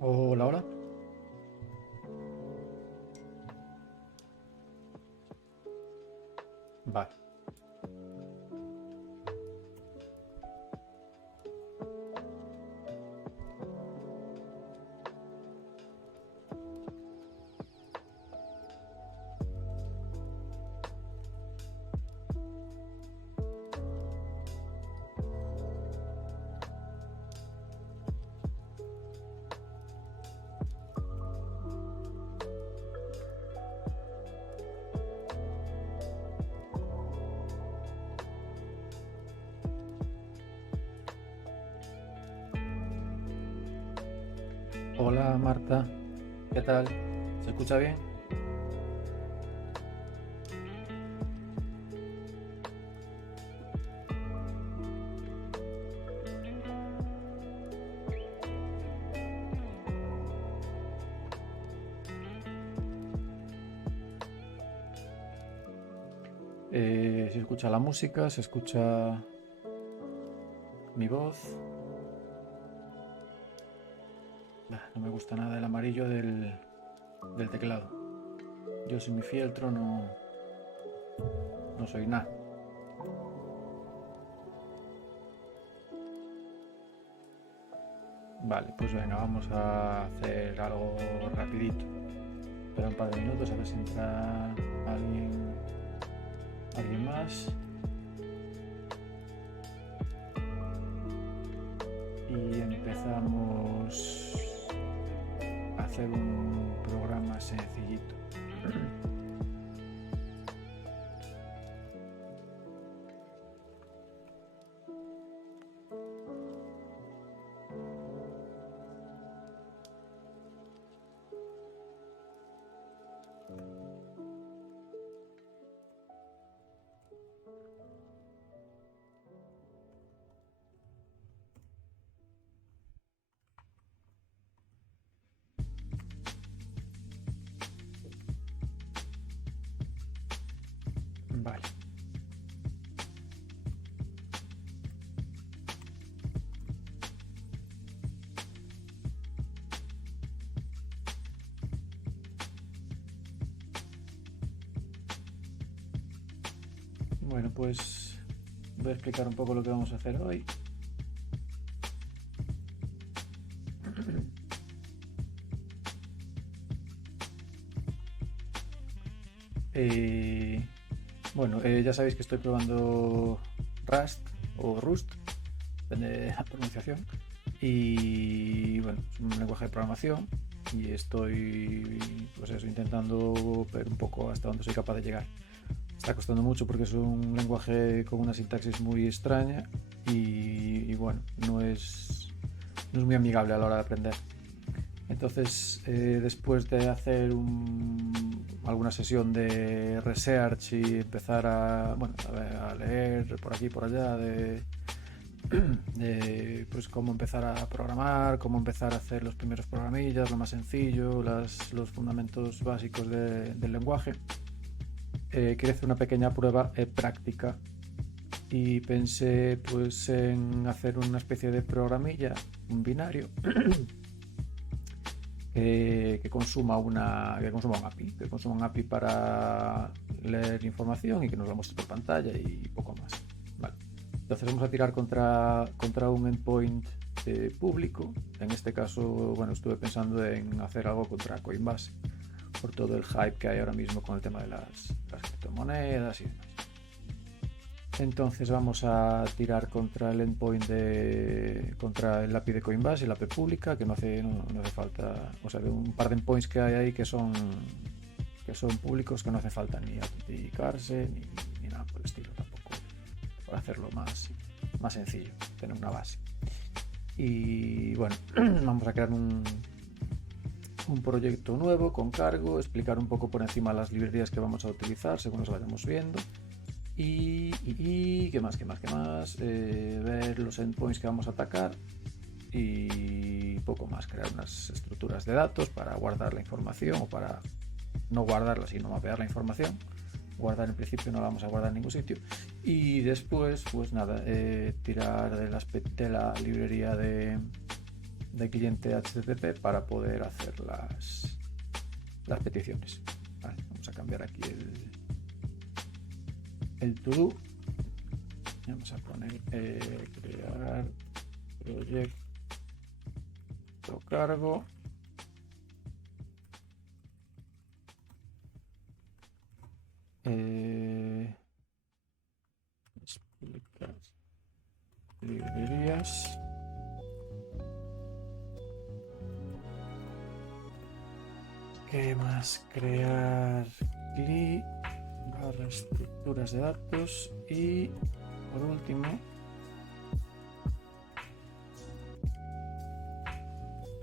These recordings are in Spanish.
Hola, hola. Vale. Hola, Marta. ¿Qué tal? ¿Se escucha bien? Se escucha la música, se escucha mi voz. No me gusta nada el amarillo del teclado. Yo sin mi fieltro no soy nada. Vale, pues venga, vamos a hacer algo rapidito. Espera un par de minutos a ver si entra alguien más. Y empezamos a hacer un programa sencillito. Vale. Bueno, pues voy a explicar un poco lo que vamos a hacer hoy. Eh, bueno, ya sabéis que estoy probando Rust o Rust, depende de la pronunciación. Y bueno, es un lenguaje de programación y estoy pues eso, intentando ver un poco hasta dónde soy capaz de llegar. Está costando mucho porque es un lenguaje con una sintaxis muy extraña y bueno, no es muy amigable a la hora de aprender. Entonces, después de hacer alguna sesión de research y empezar a leer por aquí y por allá de pues cómo empezar a programar, cómo empezar a hacer los primeros programillas, lo más sencillo, los fundamentos básicos del lenguaje, quería hacer una pequeña prueba práctica y pensé pues en hacer una especie de programilla, un binario que consuma un API, para leer información y que nos la muestre por pantalla y poco más. Vale. Entonces vamos a tirar contra un endpoint público. En este caso, bueno, estuve pensando en hacer algo contra Coinbase por todo el hype que hay ahora mismo con el tema de las criptomonedas y demás. Entonces vamos a tirar contra el endpoint contra el API de Coinbase, el API pública, que no hace falta, o sea, de un par de endpoints que hay ahí que son públicos, que no hace falta ni autenticarse ni nada por el estilo tampoco, para hacerlo más sencillo, tener una base. Y bueno, vamos a crear un proyecto nuevo con cargo, explicar un poco por encima las librerías que vamos a utilizar según nos vayamos viendo. Y qué más, ver los endpoints que vamos a atacar y poco más, crear unas estructuras de datos para guardar la información o para no guardarla, sino mapear la información. Guardar en principio no la vamos a guardar en ningún sitio. Y después, pues nada, tirar de la librería de de cliente HTTP para poder hacer las peticiones. Vale, vamos a cambiar aquí el to-do. Vamos a poner crear proyecto cargo. Explicar librerías. ¿Qué más? Crear CLI barra estructuras de datos y por último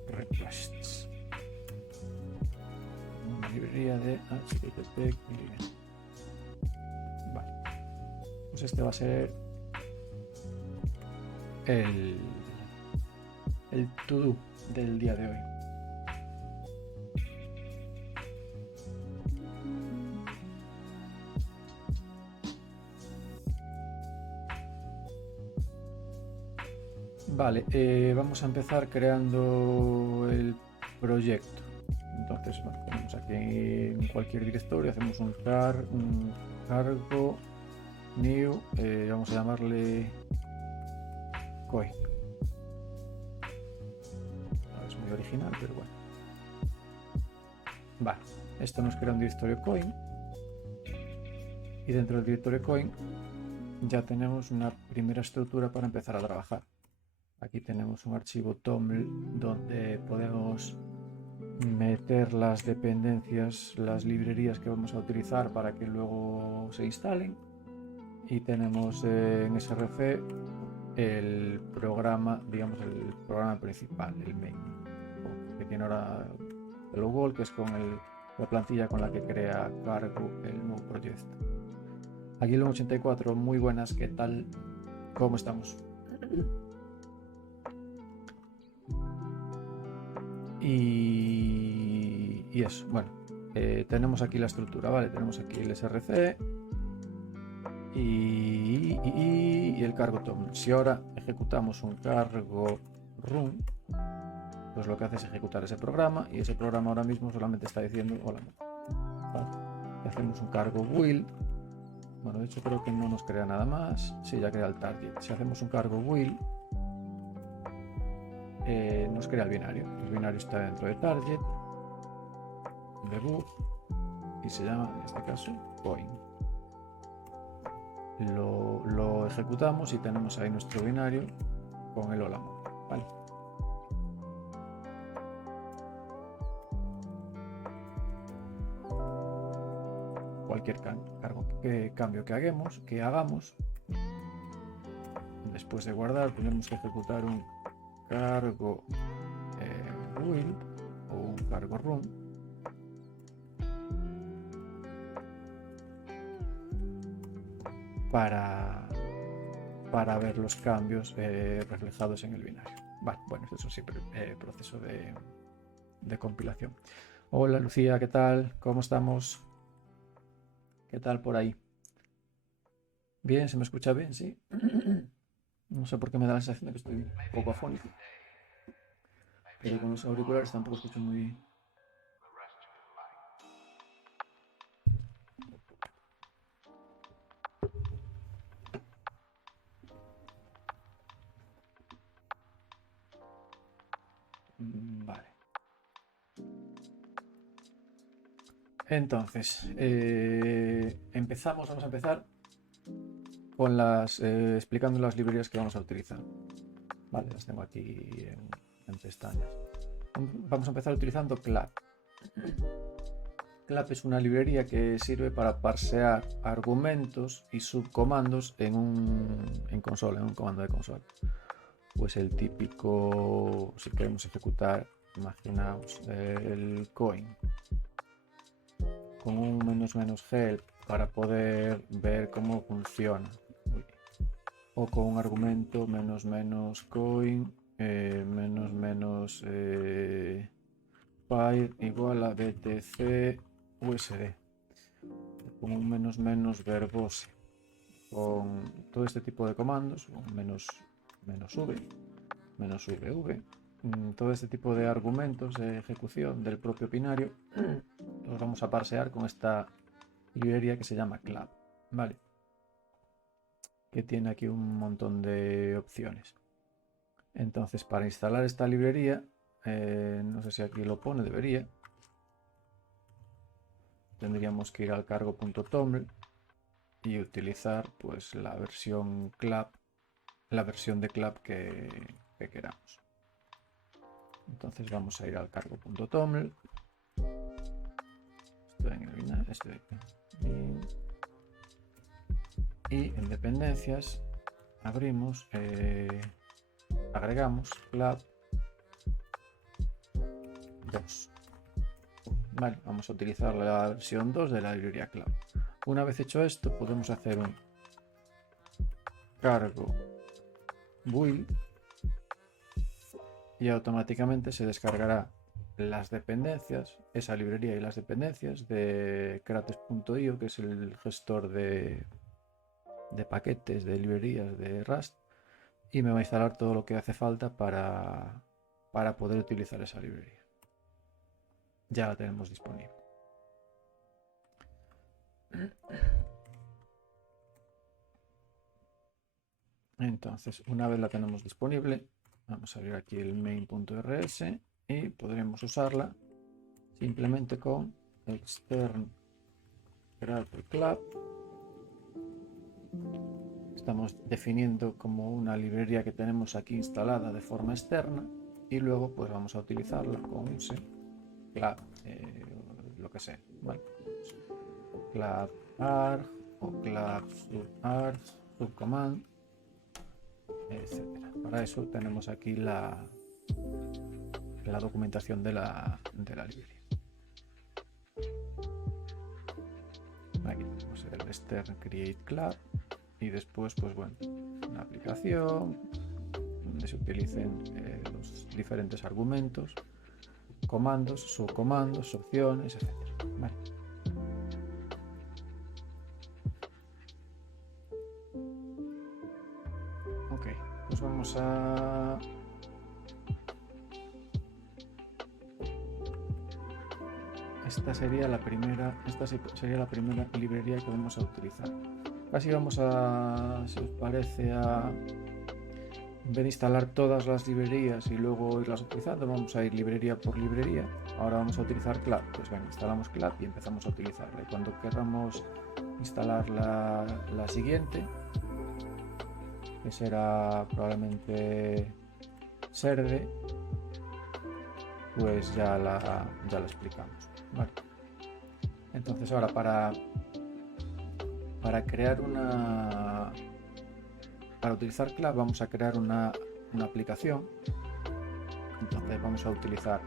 requests, una librería de HTTP CLI. Vale, pues este va a ser el to-do del día de hoy. Vale, vamos a empezar creando el proyecto. Entonces, bueno, ponemos aquí en cualquier directorio, hacemos un cargo new, vamos a llamarle coin. No es muy original, pero bueno. Vale, esto nos crea un directorio coin y dentro del directorio coin ya tenemos una primera estructura para empezar a trabajar. Aquí tenemos un archivo toml donde podemos meter las dependencias, las librerías que vamos a utilizar para que luego se instalen. Y tenemos en src el programa, digamos el programa principal, el main, que tiene ahora el Google, que es con la plantilla con la que crea Cargo el nuevo proyecto. Aquí el 84, muy buenas, ¿qué tal? ¿Cómo estamos? Y eso, bueno, tenemos aquí la estructura, ¿vale? Tenemos aquí el src y el cargo toml. Si ahora ejecutamos un cargo run, pues lo que hace es ejecutar ese programa y ese programa ahora mismo solamente está diciendo hola. ¿Vale? Hacemos un cargo will. Bueno, de hecho creo que no nos crea nada más. Sí, ya crea el target. Si hacemos un cargo will, nos crea el binario. El binario está dentro de target, debug, y se llama en este caso coin. Lo ejecutamos y tenemos ahí nuestro binario con el hola. ¿Vale? Cualquier cambio que hagamos, después de guardar, tenemos que ejecutar un cargo will o un cargo run para ver los cambios reflejados en el binario. Vale, bueno, esto es siempre proceso de compilación. Hola Lucía, ¿qué tal? ¿Cómo estamos? ¿Qué tal por ahí? Bien, ¿se me escucha bien? Sí. No sé por qué me da la sensación de que estoy un poco afónico, pero con los auriculares tampoco escucho muy bien. Vale. Entonces, vamos a empezar con explicando las librerías que vamos a utilizar. Vale, las tengo aquí en pestañas. Vamos a empezar utilizando clap. Clap es una librería que sirve para parsear argumentos y subcomandos en consola, en un comando de consola. Pues el típico, si queremos ejecutar, imaginaos el coin con un "-help" para poder ver cómo funciona, o con un argumento "-coin "-pyr" igual a BTC USD, con un "-verbose", con todo este tipo de comandos, -v, -vv, todo este tipo de argumentos de ejecución del propio binario los vamos a parsear con esta librería que se llama clap, ¿vale? Que tiene aquí un montón de opciones. Entonces, para instalar esta librería, no sé si aquí lo pone, debería. Tendríamos que ir al cargo.toml y utilizar pues la versión clap, la versión de clap que queramos. Entonces vamos a ir al cargo.toml. Estoy en el binario, estoy aquí. Y en dependencias abrimos, agregamos clap 2. Vale, vamos a utilizar la versión 2 de la librería clap. Una vez hecho esto, podemos hacer un cargo build y automáticamente se descargará las dependencias, esa librería y las dependencias de kratos.io, que es el gestor de paquetes, de librerías de Rust, y me va a instalar todo lo que hace falta para poder utilizar esa librería. Ya la tenemos disponible. Entonces, una vez la tenemos disponible, vamos a abrir aquí el main.rs y podremos usarla simplemente con extern create club. Estamos definiendo como una librería que tenemos aquí instalada de forma externa y luego pues vamos a utilizarla con use club, lo que sea, ¿vale? Club arg o club subarg, subcommand, etcétera. Para eso tenemos aquí la documentación de la librería. Aquí tenemos el extern create club y después pues bueno, una aplicación donde se utilicen los diferentes argumentos, comandos, subcomandos, opciones, etcétera. Vale. Ok, pues vamos a esta sería la primera librería que vamos a utilizar. Así vamos a, si os parece, en vez de instalar todas las librerías y luego irlas utilizando, vamos a ir librería por librería. Ahora vamos a utilizar clap, pues venga, instalamos clap y empezamos a utilizarla. Y cuando queramos instalar la siguiente, que será probablemente Serde, pues ya la explicamos. Vale. Entonces ahora para crear para utilizar clap vamos a crear una aplicación. Entonces vamos a utilizar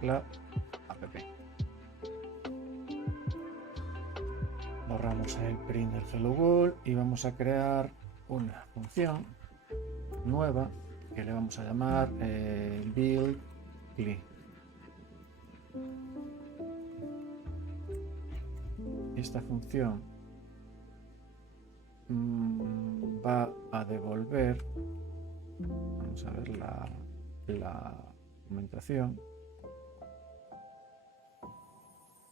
clap app. Borramos el print del hello world y vamos a crear una función nueva que le vamos a llamar build clean. Esta función va a devolver, vamos a ver la documentación,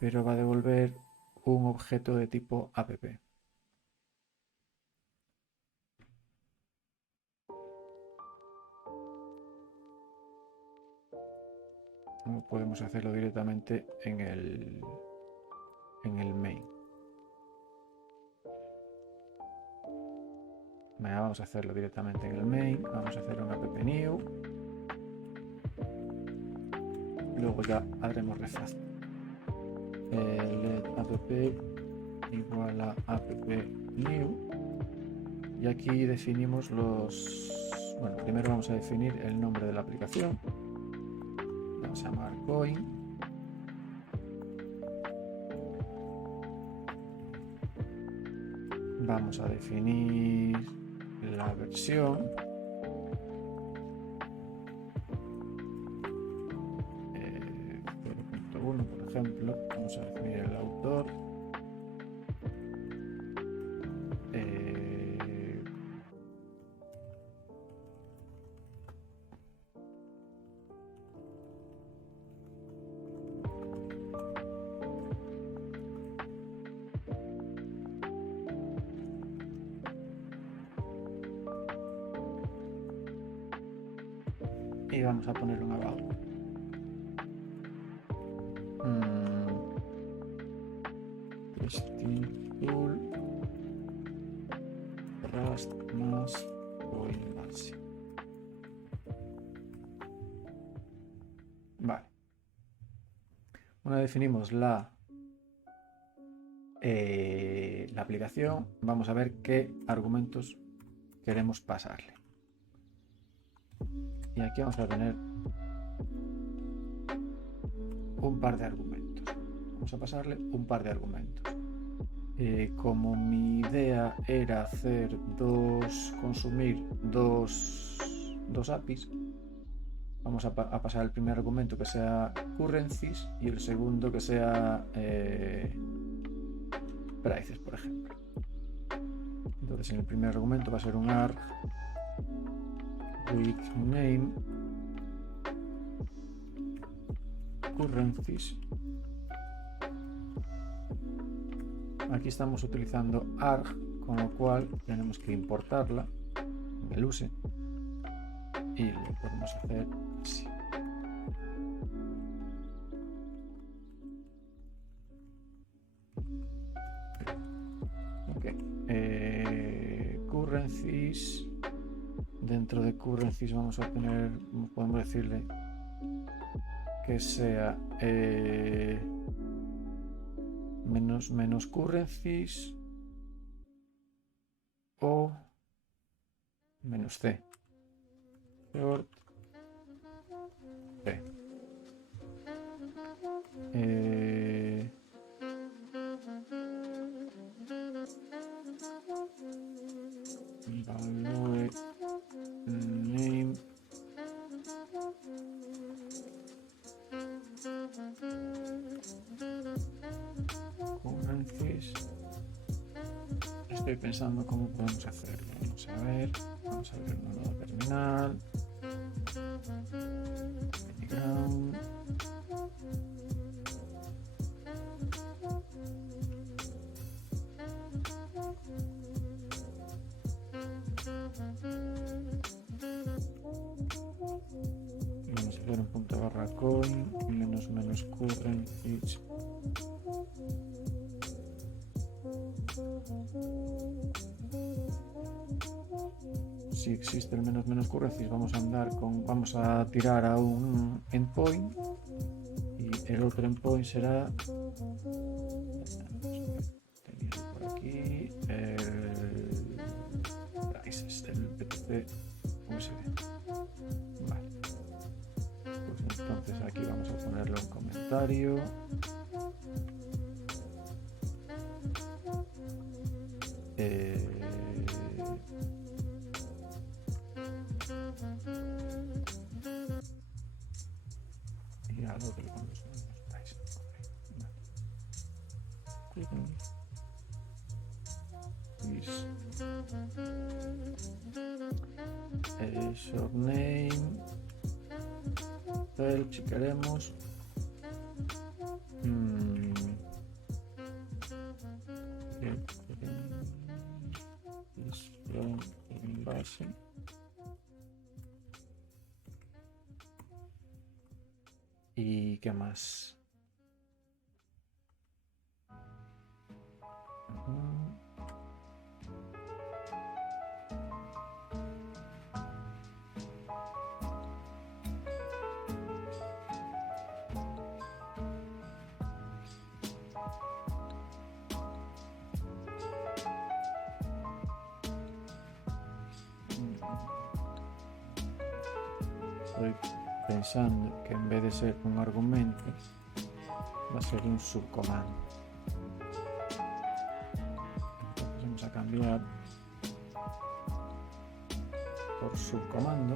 pero va a devolver un objeto de tipo app. No podemos hacerlo directamente en el main. Vamos a hacerlo directamente en el main. Vamos a hacer un app new. Luego ya haremos refaz. Let app igual a app new. Y aquí definimos bueno, primero vamos a definir el nombre de la aplicación. Vamos a llamar coin. Vamos a definir la versión. 0.1, por ejemplo. Vamos a definir el autor. y vamos a ponerlo en about. Testing Rust más Coinbase. Vale. Una vez definimos la aplicación, vamos a ver qué argumentos queremos pasarle. Y aquí vamos a tener un par de argumentos. Vamos a pasarle un par de argumentos. Como mi idea era consumir dos APIs, vamos a pasar el primer argumento que sea currencies y el segundo que sea prices, por ejemplo. Entonces en el primer argumento va a ser un arg with name currencies. Aquí estamos utilizando arg, con lo cual tenemos que importarla en el use y lo podemos hacer así. Ok. Currencies. Dentro de currencies vamos a tener, podemos decirle que sea menos currencies o -c. Short C. Value name currencies. Estoy pensando cómo podemos hacerlo. Vamos a ver el nuevo terminal. Vamos a hacer un punto barra coin menos currencies. Si existe el menos currencies, vamos a tirar a un endpoint y el otro endpoint será por aquí el BTC USD. Vale. Pues entonces aquí vamos a ponerle un comentario. Y algo que le ponemos en los prices. Short name. Si queremos. Base. ¿Y qué más? Estoy pensando que en vez de ser un argumento va a ser un subcomando. Entonces vamos a cambiar por subcomando.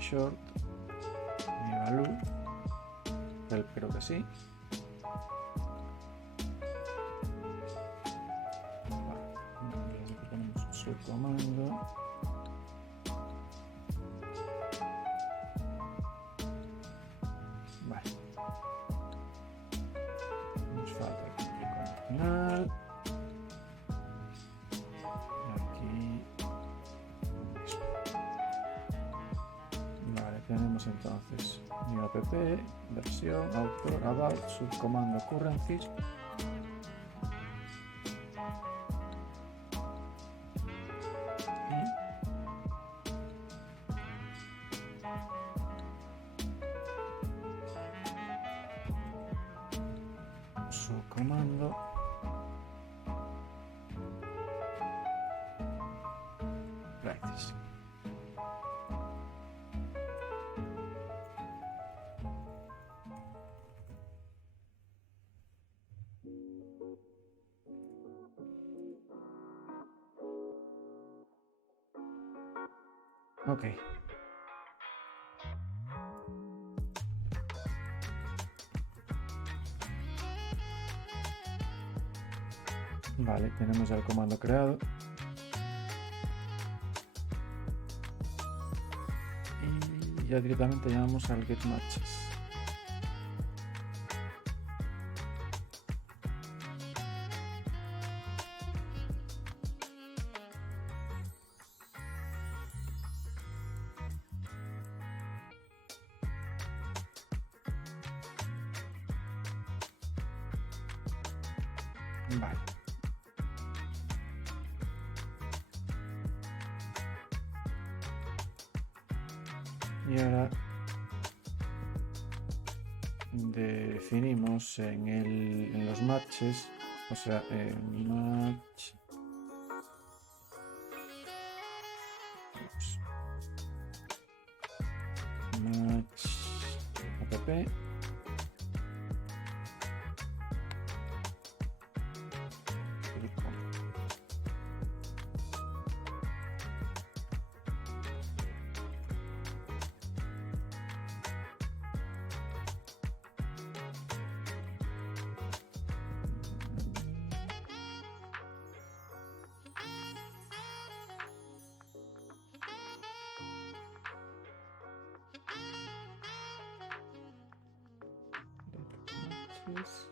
Short ni value, pero que sí. Ponemos un subcomando tenemos entonces new app, versión, autor, about, subcomando currencies. Y subcomando prices. Ok. Vale, tenemos ya el comando creado. Y ya directamente llamamos al getMatches. Vale. Y ahora definimos en los matches, o sea, en match app matches.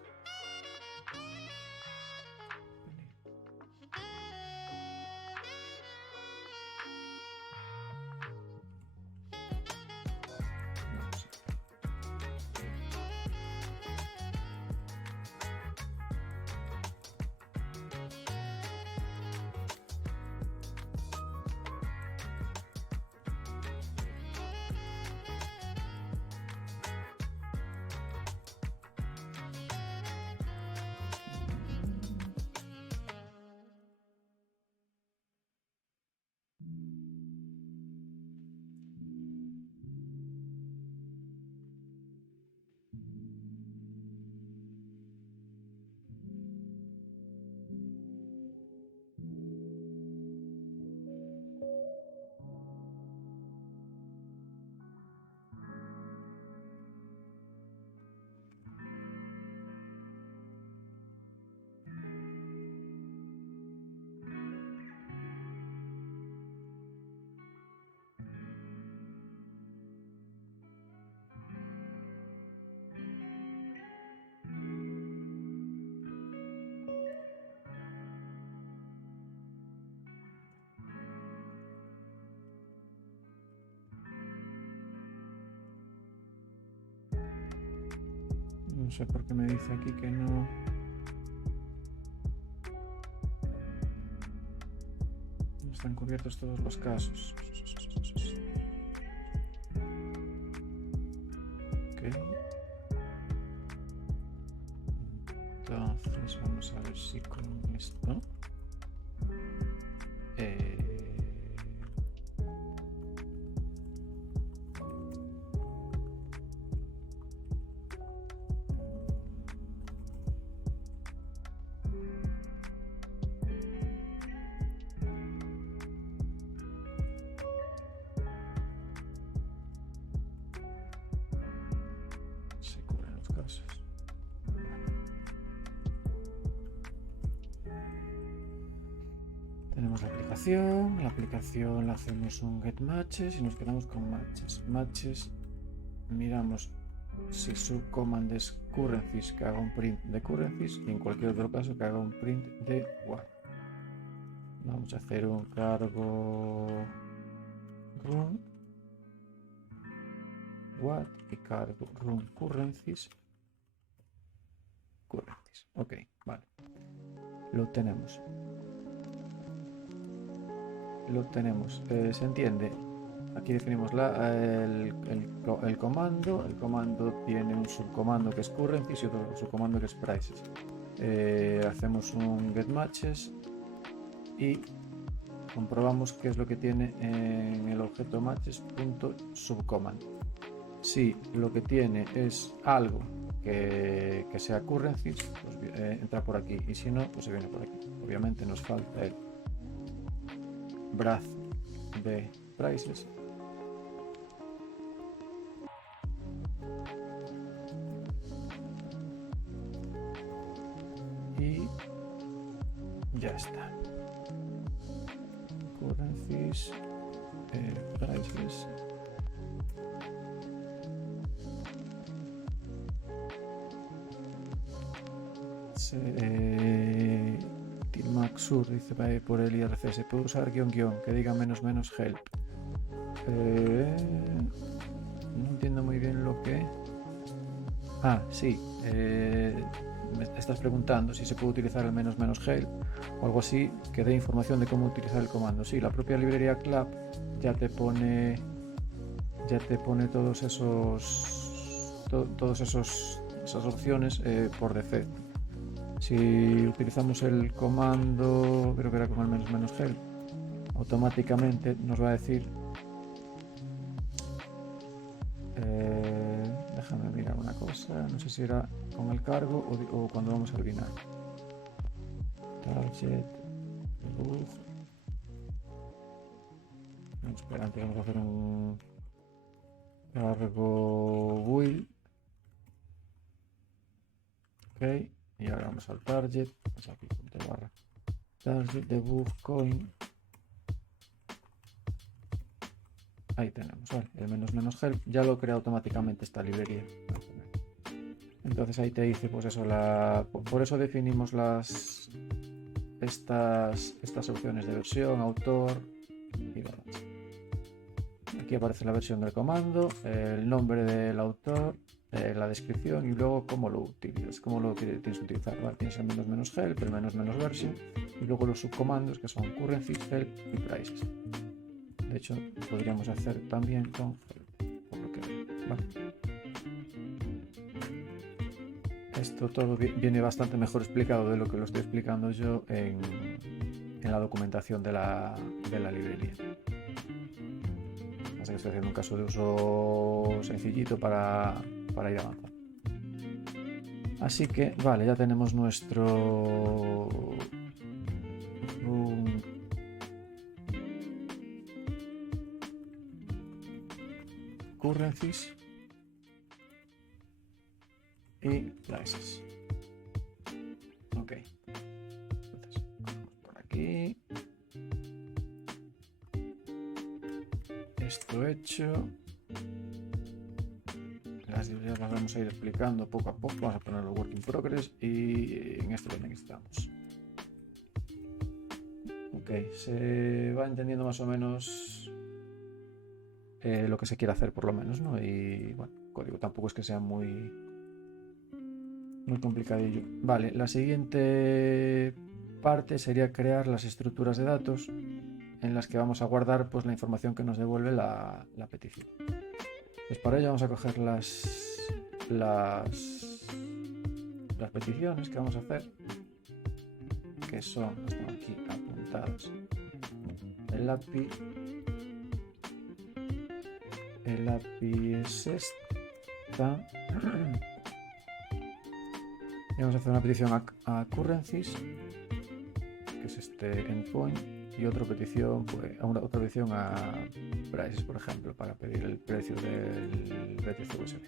No sé por qué me dice aquí que no. No están cubiertos todos los casos. Ok. Entonces vamos a ver si con esto se cubren los casos. Tenemos la aplicación la hacemos un getMatches y nos quedamos con matches. Miramos si subcommand es currencies, que haga un print de currencies, y en cualquier otro caso que haga un print de one. Vamos a hacer un cargo run what y cargo run currencies. Ok, vale. Lo tenemos. ¿Se entiende? Aquí definimos el comando. El comando tiene un subcomando que es currencies y otro subcomando que es prices. Hacemos un get matches y comprobamos qué es lo que tiene en el objeto matches.subcommand. Si lo que tiene es algo que sea currencies, pues entra por aquí, y si no, pues se viene por aquí. Obviamente nos falta el brazo de prices. Y ya está. Currencies, prices. Tilmaxur dice por el IRC, se puede usar guión que diga menos help. No entiendo muy bien lo que... Sí. Me estás preguntando si se puede utilizar el menos help o algo así que dé información de cómo utilizar el comando. Sí, la propia librería clap ya te pone todos esas opciones por defecto. Si utilizamos el comando, creo que era con el menos help, automáticamente nos va a decir, déjame mirar una cosa, no sé si era con el cargo o cuando vamos al binario. Target, espera, antes vamos a hacer un cargo will. Ok, y ahora vamos al target, pues aquí barra target debug coin. Ahí tenemos, vale, el menos help ya lo crea automáticamente esta librería. Entonces ahí te dice, pues eso, por eso definimos estas opciones de versión, autor y demás. Aquí aparece la versión del comando, el nombre del autor, la descripción y luego cómo lo utilizas, cómo lo tienes que utilizar. Vale, tienes el menos help, el menos version y luego los subcomandos que son currencies, help y prices. De hecho, podríamos hacer también con help, por lo que veo. Vale. Esto todo viene bastante mejor explicado de lo que lo estoy explicando yo en la documentación de la librería. Así que estoy haciendo un caso de uso sencillito para ir avanzando. Así que, vale, ya tenemos nuestro currencies y prices. Ok. Entonces, vamos por aquí. Esto hecho. Las librerías las vamos a ir explicando poco a poco. Vamos a ponerlo work in progress y en esto también estamos. Ok, se va entendiendo más o menos lo que se quiere hacer por lo menos, ¿no? Y bueno, el código tampoco es que sea muy complicadillo. Vale, la siguiente parte sería crear las estructuras de datos en las que vamos a guardar pues la información que nos devuelve la petición. Pues para ello vamos a coger las peticiones que vamos a hacer, que son, están aquí apuntadas. El API es esta. Y vamos a hacer una petición a currencies, que es este endpoint, y otra petición, pues, otra petición a prices, por ejemplo, para pedir el precio del BTC USD.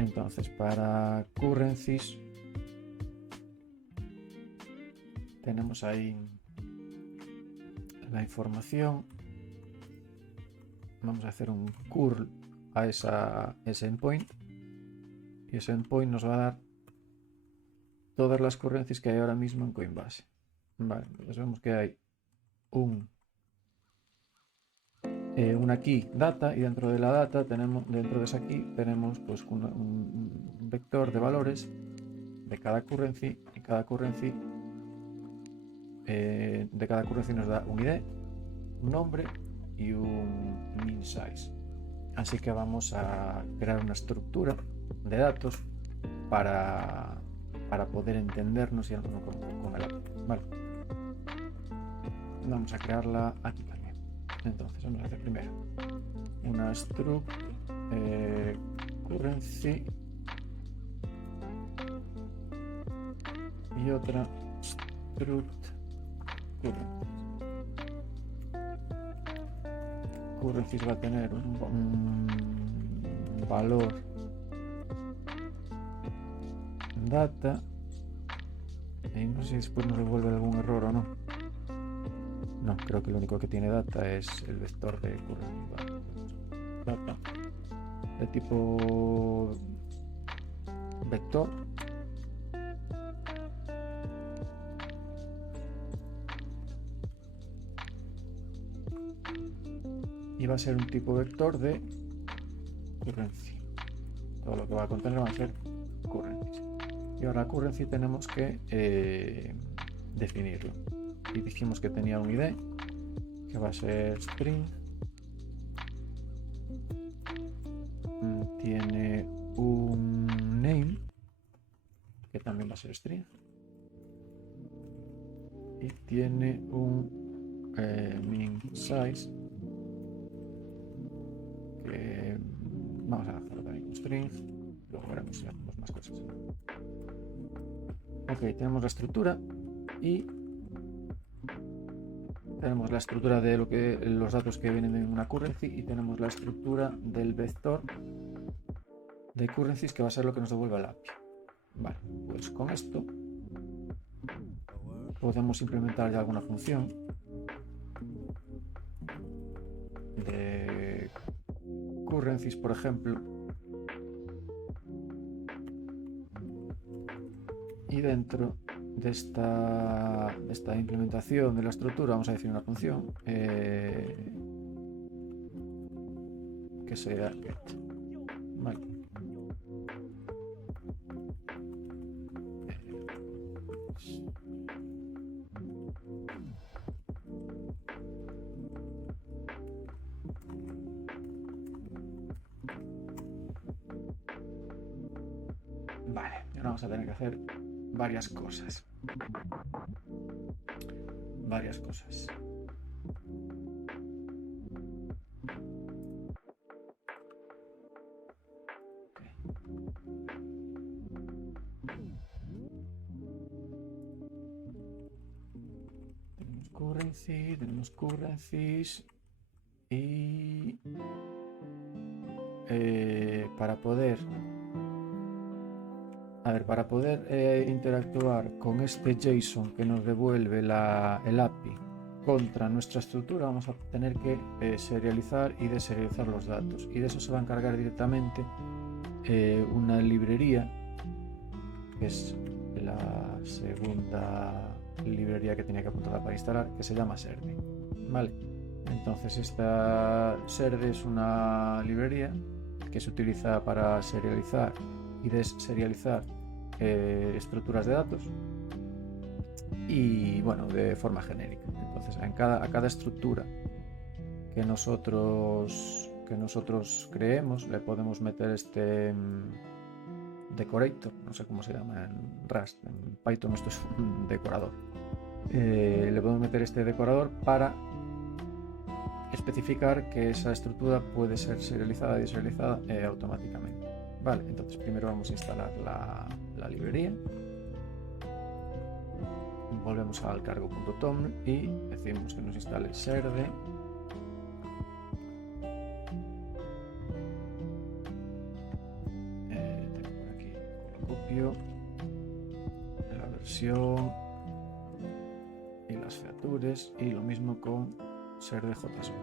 Entonces, para currencies tenemos ahí la información. Vamos a hacer un curl a ese endpoint, y ese endpoint nos va a dar todas las currencies que hay ahora mismo en Coinbase. Vale, entonces vemos que hay un una key data, y dentro de la data tenemos, dentro de esa key tenemos pues un vector de valores de cada currency, y cada currency de cada currency nos da un ID, un nombre y un min size. Así que vamos a crear una estructura de datos para poder entendernos y con el API. Vale. Vamos a crearla aquí también. Entonces vamos a hacer primero una struct currency y otra struct currency. Currencies va a tener un valor data, y no sé si después nos devuelve algún error o no. No, creo que lo único que tiene data es el vector de currency. Vale. Data de tipo vector. Y va a ser un tipo vector de currency. Todo lo que va a contener va a ser currency. Y ahora la currency tenemos que definirlo. Y dijimos que tenía un ID, que va a ser string. Tiene un name, que también va a ser string. Y tiene un min size, que vamos a hacerlo también con string. Luego veremos si hacemos más cosas. Ok, tenemos la estructura y tenemos la estructura de los datos que vienen en una currency, y tenemos la estructura del vector de currencies, que va a ser lo que nos devuelve la API. Vale, pues con esto podemos implementar ya alguna función de currencies, por ejemplo, y dentro de esta implementación de la estructura vamos a decir una función que sea get. Vale. Vale, ahora vamos a tener que hacer varias cosas. Varias cosas. Okay. Tenemos currencies y para poder interactuar con este JSON que nos devuelve el API contra nuestra estructura, vamos a tener que serializar y deserializar los datos, y de eso se va a encargar directamente una librería, que es la segunda librería que tenía que apuntar para instalar, que se llama Serde. Vale, entonces esta Serde es una librería que se utiliza para serializar y deserializar estructuras de datos, y bueno, de forma genérica. Entonces a cada estructura que nosotros creemos le podemos meter este decorator, no sé cómo se llama en Rust, en Python esto es un decorador. Le podemos meter este decorador para especificar que esa estructura puede ser serializada y deserializada automáticamente. Vale, entonces primero vamos a instalar la librería. Volvemos al cargo.tom y decimos que nos instale serde. Tengo por aquí, lo copio, la versión y las features, y lo mismo con serde JSON.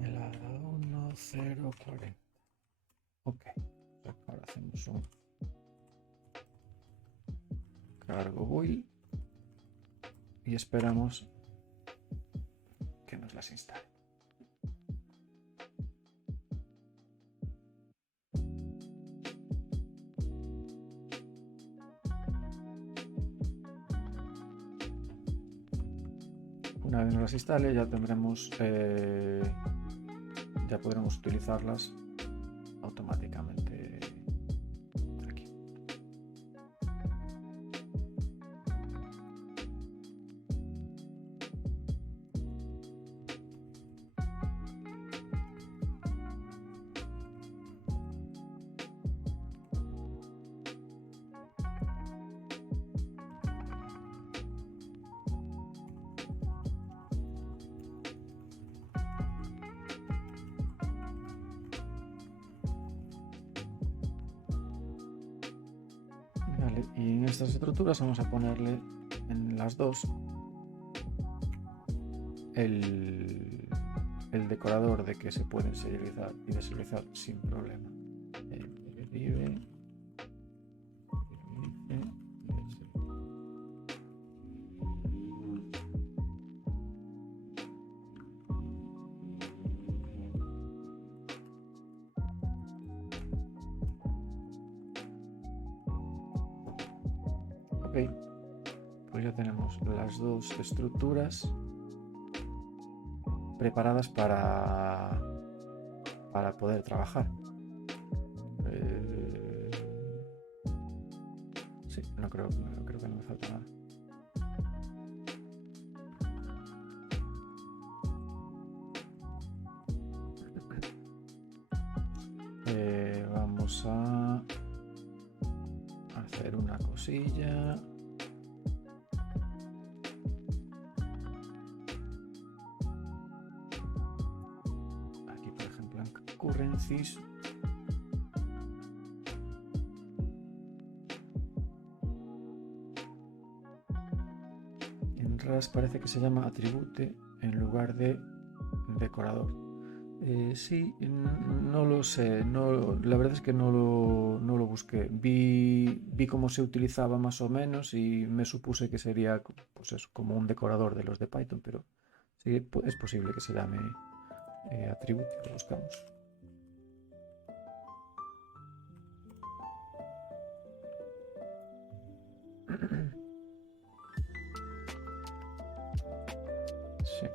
El ADA1040. Ok, ahora hacemos un cargo build y esperamos que nos las instale. Una vez nos las instale ya tendremos, ya podremos utilizarlas automáticamente aquí. Vale, y en estas estructuras vamos a ponerle en las dos el decorador de que se pueden serializar y deserializar sin problema. Ok, pues ya tenemos las dos estructuras preparadas para poder trabajar. Sí, no creo que no me falta nada. Vamos a hacer una cosilla. Aquí, por ejemplo, en Currencies. En RAS parece que se llama Attribute en lugar de decorador. Sí, no lo sé, la verdad es que no lo busqué. Vi cómo se utilizaba más o menos y me supuse que sería pues eso, como un decorador de los de Python, pero sí, es posible que se llame Attribute, lo buscamos. Sí.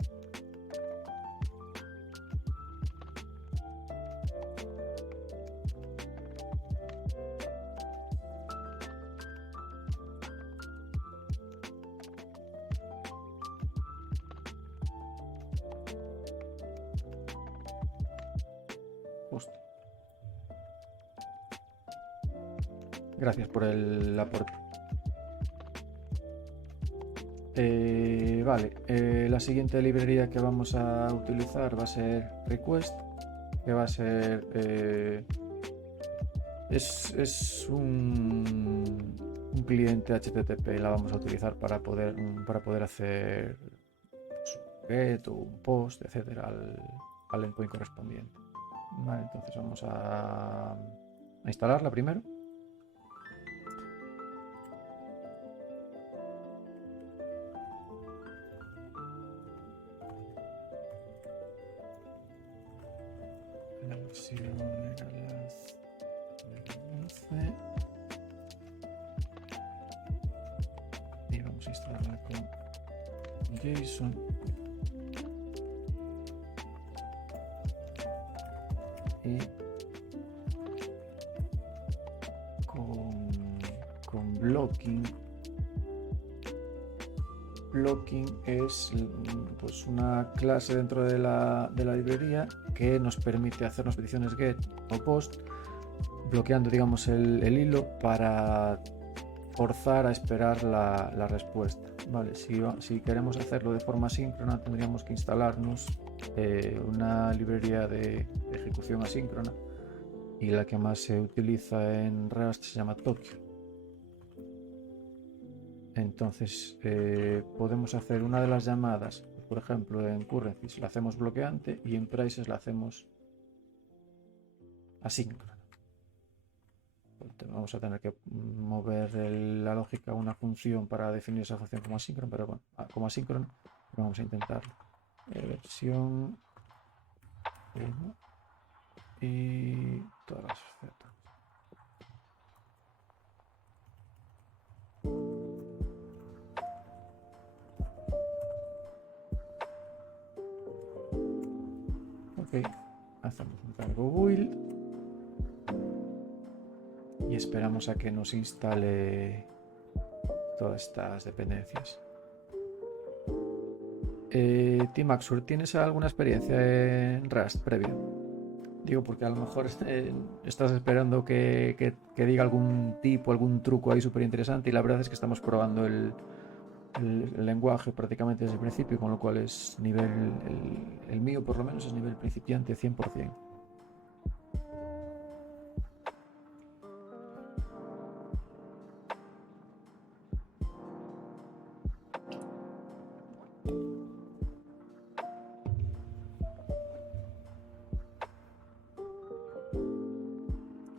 Justo. Gracias por el aporte. Vale, la siguiente librería que vamos a utilizar va a ser Request, que va a ser es un cliente HTTP. La vamos a utilizar para poder hacer un get o un post, etcétera, al endpoint correspondiente. Vale, entonces vamos a instalarla primero. La versión era la 11 y vamos a instalarla con JSON y con blocking. Blocking es pues una clase dentro de la librería que nos permite hacernos peticiones get o post bloqueando, digamos, el hilo para forzar a esperar la respuesta. Vale, si queremos hacerlo de forma síncrona tendríamos que instalarnos una librería de ejecución asíncrona y la que más se utiliza en Rust se llama Tokio. Entonces podemos hacer una de las llamadas, por ejemplo en Currencies la hacemos bloqueante y en Prices la hacemos asíncrona. vamos a tener que mover la lógica a una función para definir esa función como asíncrono, pero bueno, como asíncrono, pero vamos a intentarlo. Versión 1 y todas las z. Ok, hacemos un cargo build y esperamos a que nos instale todas estas dependencias. Timaxur, ¿tienes alguna experiencia en Rust previa? Digo, porque a lo mejor estás esperando que diga algún tipo, algún truco ahí súper interesante, y la verdad es que estamos probando el lenguaje prácticamente desde el principio, con lo cual es nivel, el mío por lo menos es nivel principiante 100%.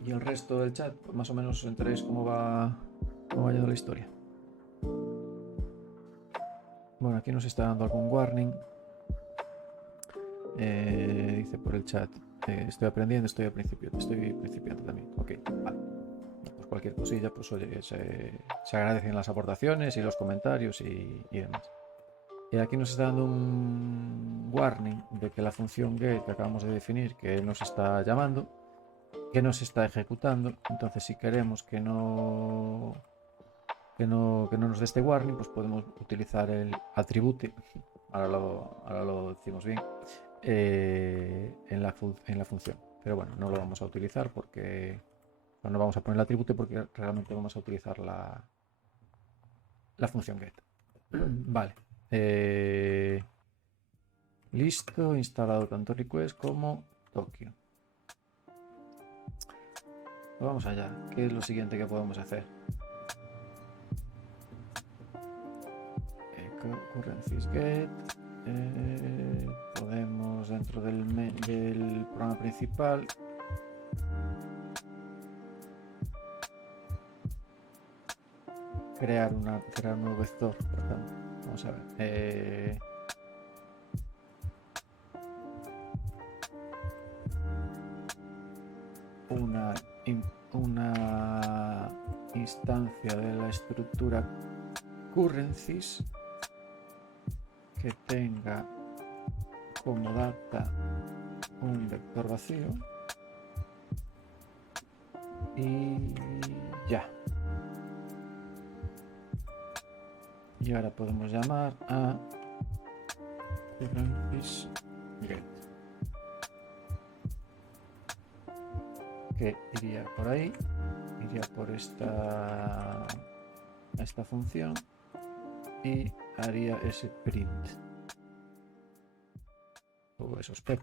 Y el resto del chat, pues más o menos os enteréis cómo va yendo la historia. Bueno, aquí nos está dando algún warning. Dice por el chat, estoy aprendiendo, estoy principiante también. Ok, vale. Pues cualquier cosilla, pues oye, se agradecen las aportaciones y los comentarios y demás. Y aquí nos está dando un warning de que la función get que acabamos de definir, que nos está llamando, que no se está ejecutando. Entonces, si queremos que no nos dé este warning, pues podemos utilizar el attribute, ahora lo decimos bien, en la función. Pero bueno, no lo vamos a utilizar porque no vamos a poner el atributo, porque realmente vamos a utilizar la función get. Vale. Listo, instalado tanto request como Tokio. Vamos allá. ¿Qué es lo siguiente que podemos hacer? Currencies get. Podemos dentro del programa principal crear un nuevo vector, por ejemplo. Vamos a ver. Una instancia de la estructura currencies que tenga como data un vector vacío y ya. Y ahora podemos llamar a currencies get, que iría por ahí, iría por esta función y haría ese print o esos spec.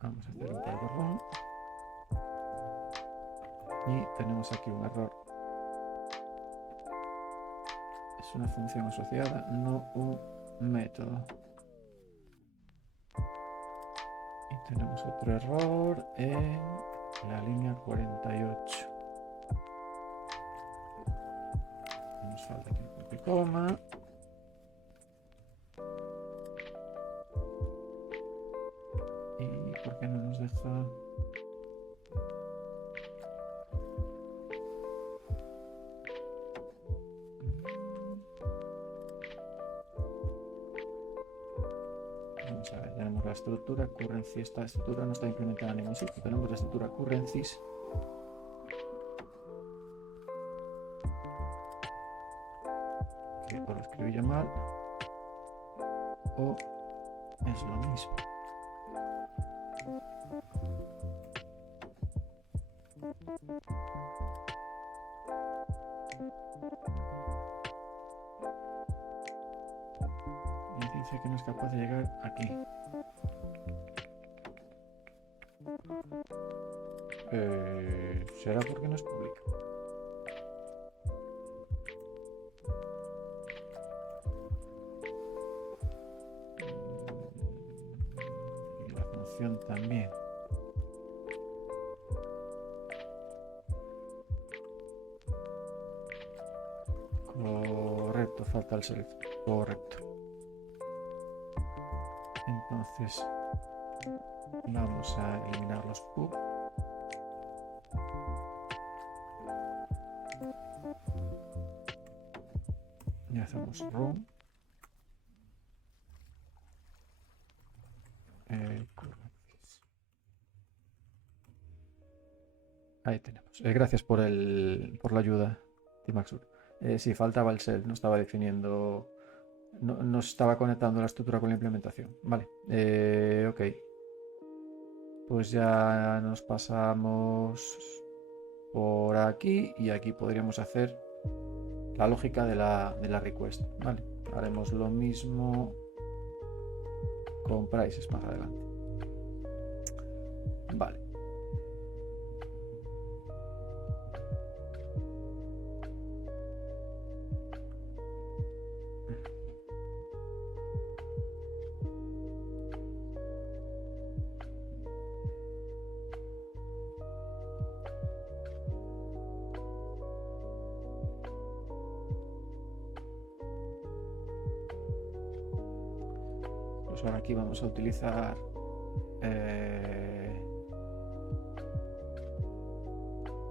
Vamos a hacer un cargo run y tenemos aquí un error. Es una función asociada, no un método. Y tenemos otro error en la línea 48. Nos falta aquí un punto y coma. ¿Y por qué no nos deja? Vamos a ver, tenemos la estructura currency. Esta estructura no está implementada en ningún sitio. Tenemos la estructura currencies. Que o lo escribí yo mal o es lo mismo. Y dice que no es capaz de llegar aquí. ¿Será porque no es pública? Y la función también. Correcto, falta el select. Correcto. Entonces vamos a eliminar los pub. Y hacemos run. Ahí tenemos. Gracias por la ayuda, Timaxur. Sí, faltaba el shell, no estaba definiendo, no estaba conectando la estructura con la implementación. Vale, ok. Pues ya nos pasamos por aquí y aquí podríamos hacer la lógica de la request. Vale, haremos lo mismo con prices más adelante. Vale. Ahora aquí vamos a utilizar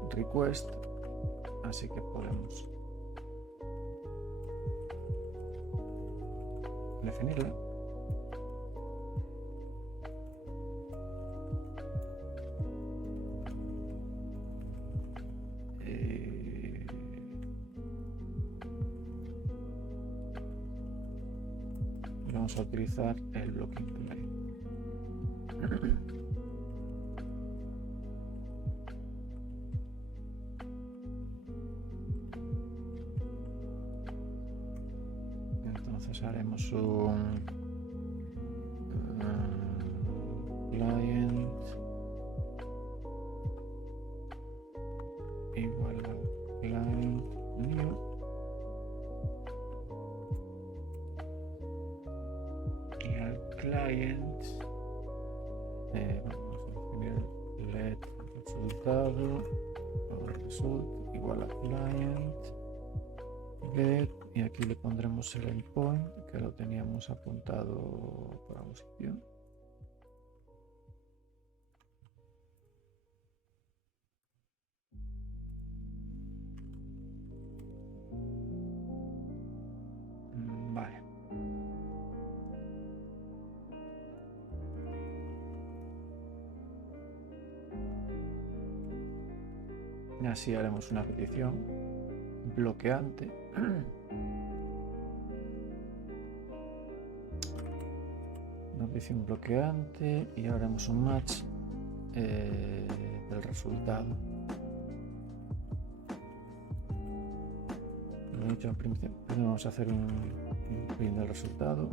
request, así que podemos definirla. Vamos a utilizar el blocking también. Entonces haremos un client igual a client new. Client vamos a definir let resultado o result igual a client get, y aquí le pondremos el endpoint que lo teníamos apuntado por algún sitio. Vale. Y así haremos una petición bloqueante. Una petición bloqueante y ahora haremos un match del resultado. Lo he dicho al principio. Vamos a hacer un print del resultado.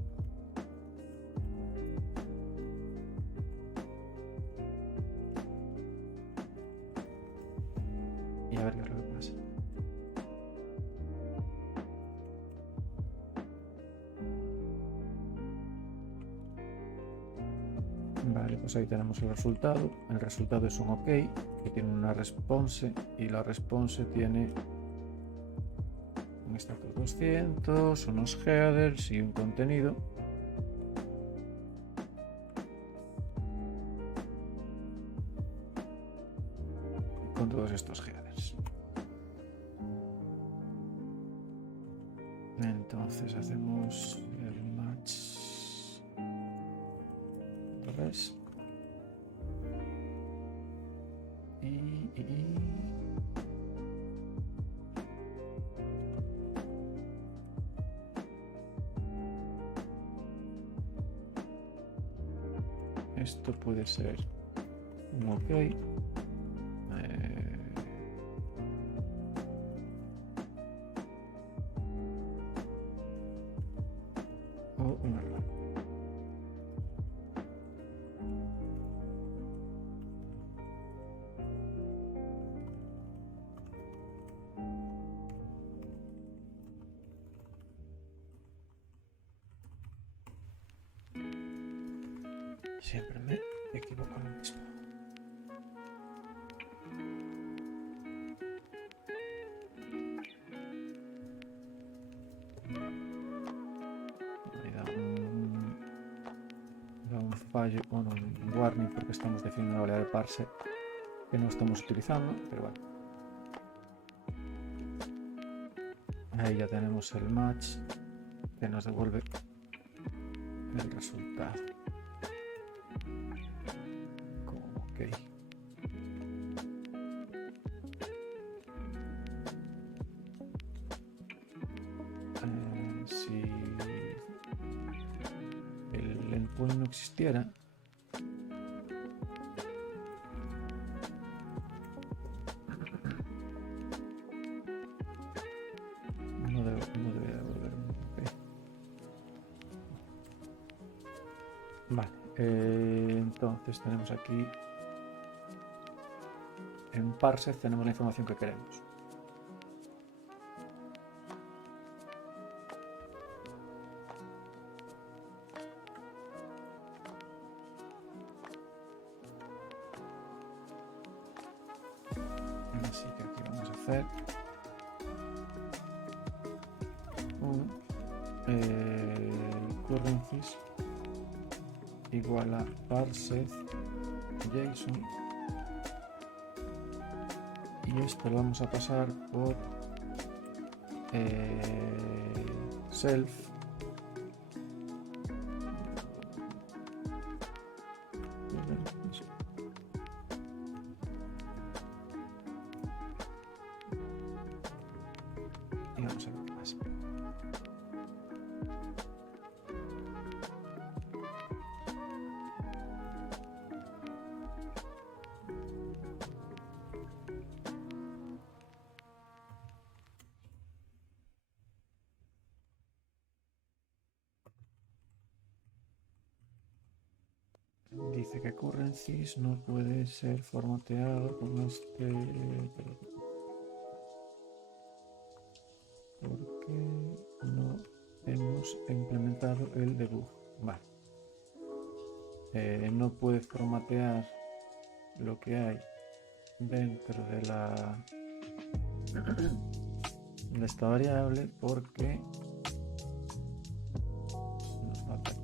Y a ver qué es lo que pasa. Vale, pues ahí tenemos el resultado. El resultado es un OK que tiene una response y la response tiene un status 200, unos headers y un contenido. Con todos estos headers. Entonces hacemos el match otra vez. Esto puede ser un OK. O un error. Siempre me equivoco en lo mismo. fallo o un warning porque estamos definiendo una variable parse que no estamos utilizando, pero bueno. Ahí ya tenemos el match que nos devuelve el resultado. Ok. Si el endpoint no existiera, no debería devolver. Okay. Vale, entonces tenemos aquí en parse tenemos la información que queremos. Así que aquí vamos a hacer un currencies igual a parsed JSON y esto lo vamos a pasar por self y vamos a ver qué pasa. Dice que currencies no puede ser formateado con este porque no hemos implementado el debug. Vale. No puede formatear lo que hay dentro de esta variable porque nos falta aquí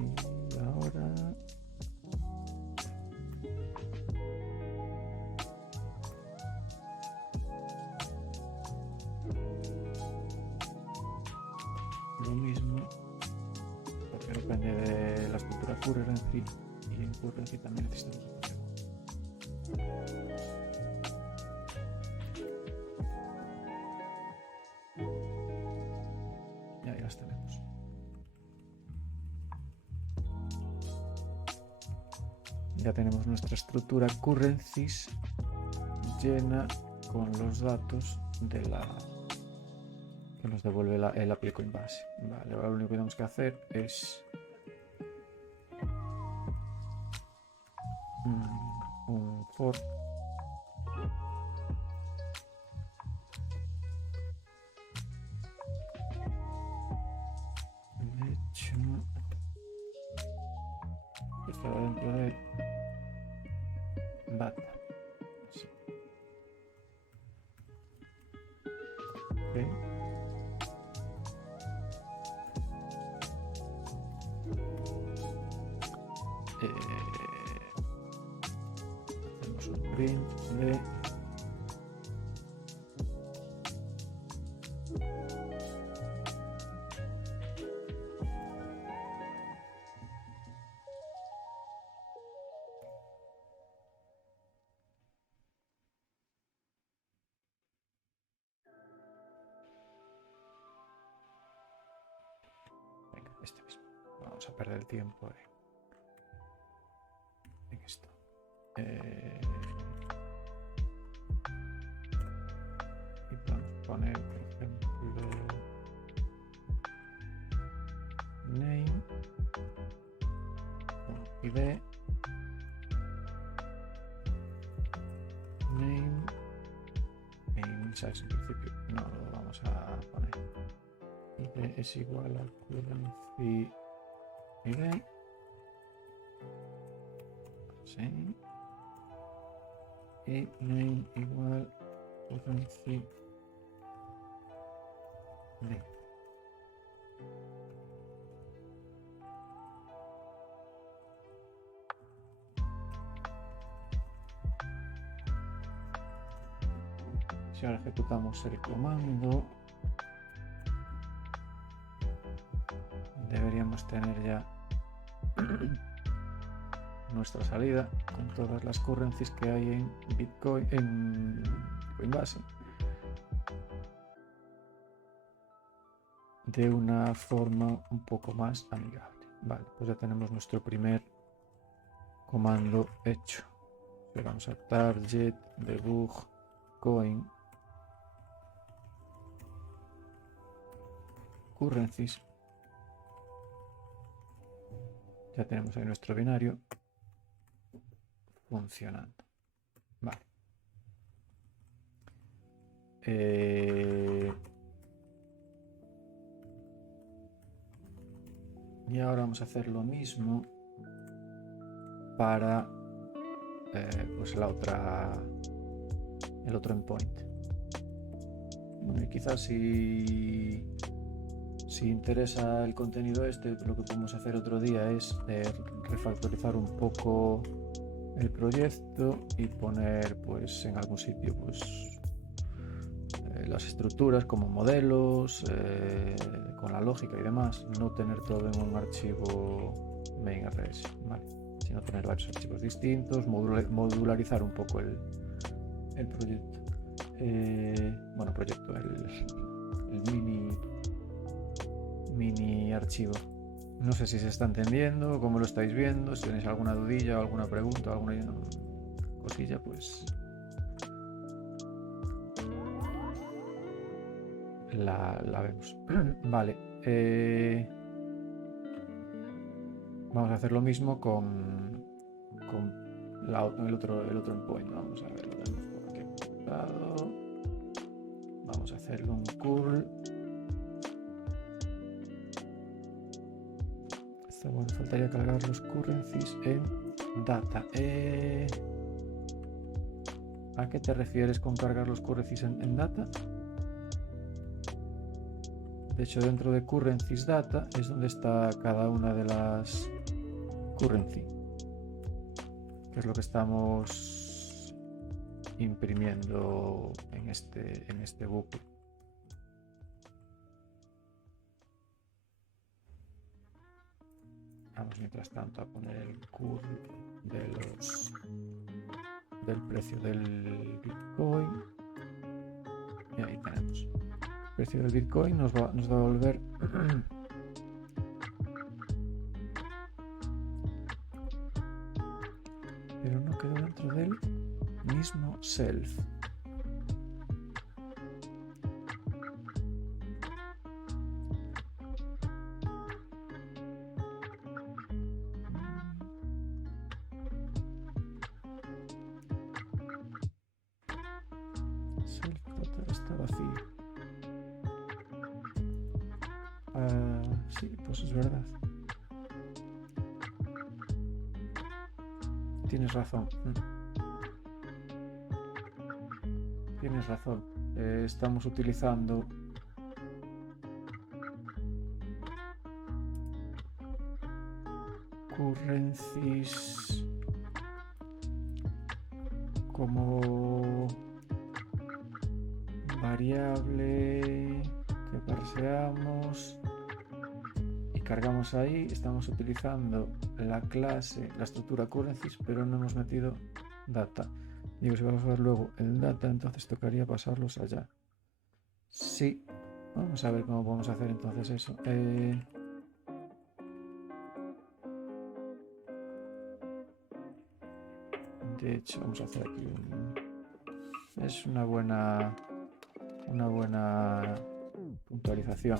y ahora lo mismo porque depende de la estructura currency y en currency también necesitamos y ahí las tenemos. Ya tenemos nuestra estructura currencies llena con los datos de la que nos devuelve el aplico en base. Vale, ahora lo único que tenemos que hacer es un for de hecho está dentro de data. Sí. Okay. Hacemos un print de venga, este mismo. Vamos a perder el tiempo en esto. Y vamos a poner, por ejemplo, name id name mensajes en principio no lo vamos a poner. Id es igual al currency id. Sí. Y name igual currency link. Si ahora ejecutamos el comando, deberíamos tener ya nuestra salida con todas las currencies que hay en Bitcoin, en Coinbase, de una forma un poco más amigable. Vale, pues ya tenemos nuestro primer comando hecho. Le vamos a target debug coin currencies. Ya tenemos ahí nuestro binario funcionando. Vale. Y ahora vamos a hacer lo mismo para pues el otro endpoint. Bueno, y quizás si interesa el contenido lo que podemos hacer otro día es refactorizar un poco el proyecto y poner pues en algún sitio pues las estructuras como modelos con la lógica y demás, no tener todo en un archivo main.rs, ¿vale? Sino tener varios archivos distintos, modularizar un poco el proyecto. Bueno, proyecto, el mini archivo. No sé si se está entendiendo, cómo lo estáis viendo, si tenéis alguna dudilla o alguna pregunta, alguna cosilla, pues la vemos. Vale. Vamos a hacer lo mismo con el otro endpoint. Vamos a ver, lo tenemos por aquí apuntado. Vamos a hacerlo un curl. Bueno, faltaría cargar los currencies en data. ¿A qué te refieres con cargar los currencies en data? De hecho, dentro de currencies data es donde está cada una de las currency, que es lo que estamos imprimiendo en este bucle. Vamos mientras tanto a poner el curl del precio del Bitcoin. Y ahí tenemos. El precio del Bitcoin nos va a devolver pero no quedó dentro del mismo self. Está vacío. Sí, pues es verdad. Tienes razón. Tienes razón. Estamos utilizando currencies como variable que parseamos y cargamos ahí. Estamos utilizando la clase, la estructura currencies, pero no hemos metido data. Digo, si vamos a ver luego el data, entonces tocaría pasarlos allá. Sí, vamos a ver cómo podemos hacer entonces eso. De hecho, vamos a hacer aquí es una buena puntualización.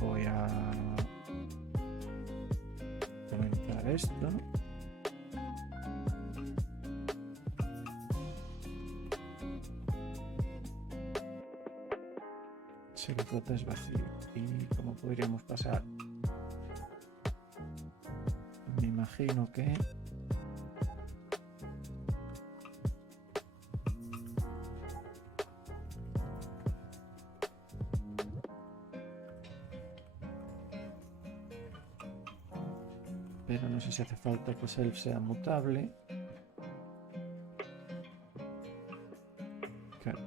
Voy a comentar esto. flota es vacío. ¿Y cómo podríamos pasar? Me imagino que... Pero no sé si hace falta que self sea mutable. Claro.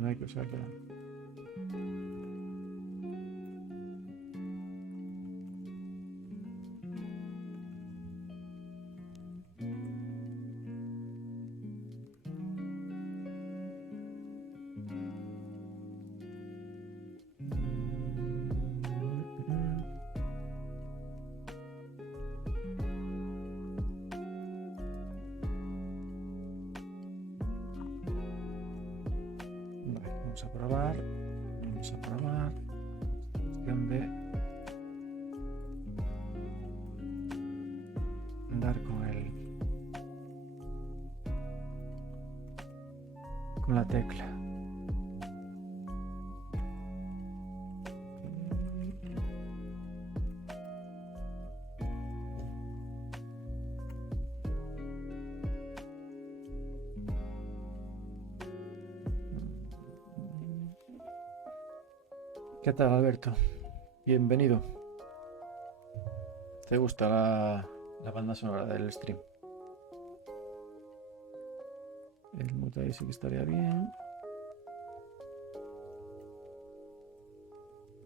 No hay que usar ya. Vale, vamos a probar. Vamos a probar. Cuestión de dar con la tecla. ¿Qué tal, Alberto? Bienvenido. ¿Te gusta la banda sonora del stream? El mute ahí sí que estaría bien.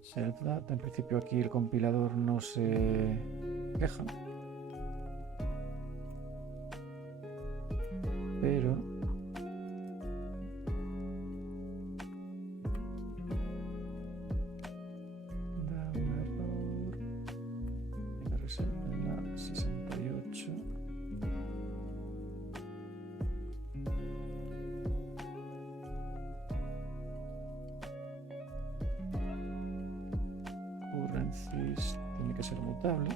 Self-data, en principio aquí el compilador no se queja. Pero da un error. Me reserva en la 68. Currencies tiene que ser mutable.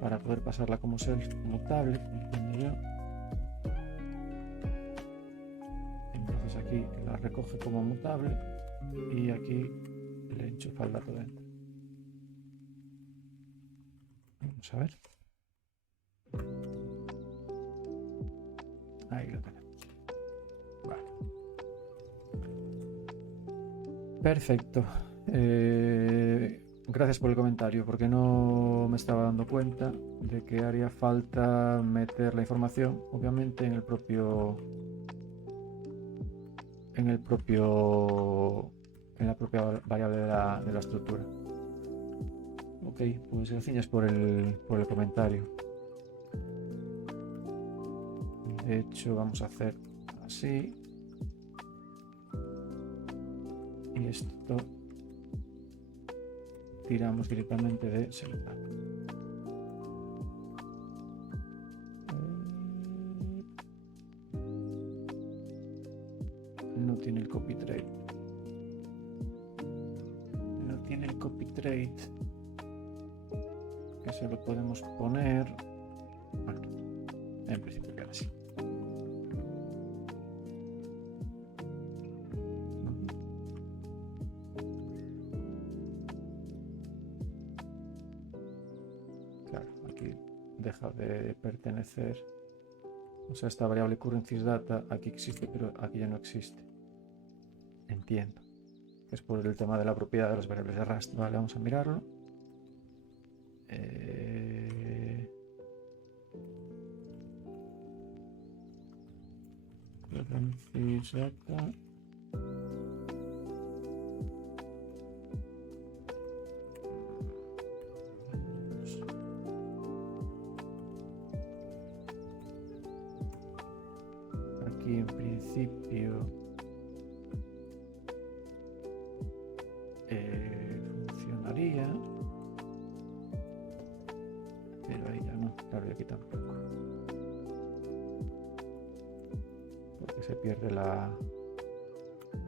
Para poder pasarla como self mutable, entiendo yo. Entonces aquí la recoge como mutable y aquí le enchufa el dato dentro. Vamos a ver. Ahí lo tenemos. Vale. Perfecto. Gracias por el comentario, porque no me estaba dando cuenta de que haría falta meter la información, obviamente, en la propia variable de la estructura. Ok, pues gracias por el comentario. De hecho, vamos a hacer así. Y esto tiramos directamente de select. No tiene el copy trade. No tiene el copy trade. Que se lo podemos poner. Bueno, en principio queda así. Claro, aquí deja de pertenecer O sea, esta variable currencyData aquí existe, pero aquí ya no existe. Entiendo. Es por el tema de la propiedad de las variables de Rust. Vale, vamos a mirarlo. currencyData. Aquí en principio funcionaría, pero ahí ya no, claro, y aquí tampoco, porque se pierde la...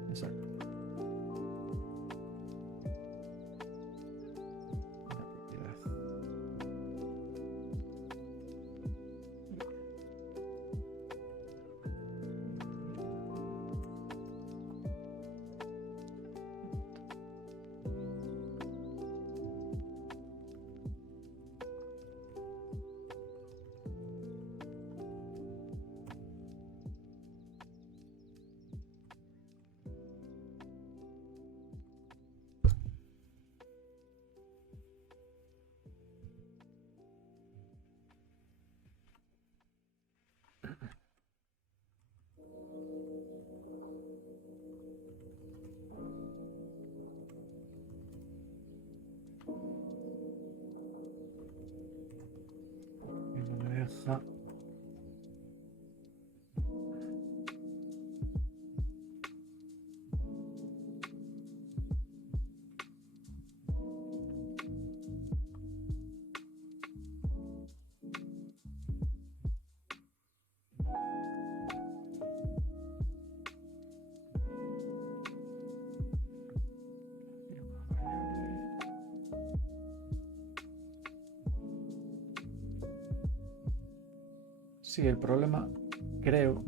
Exacto. La propiedad. Y no me deja. Sí, el problema, creo,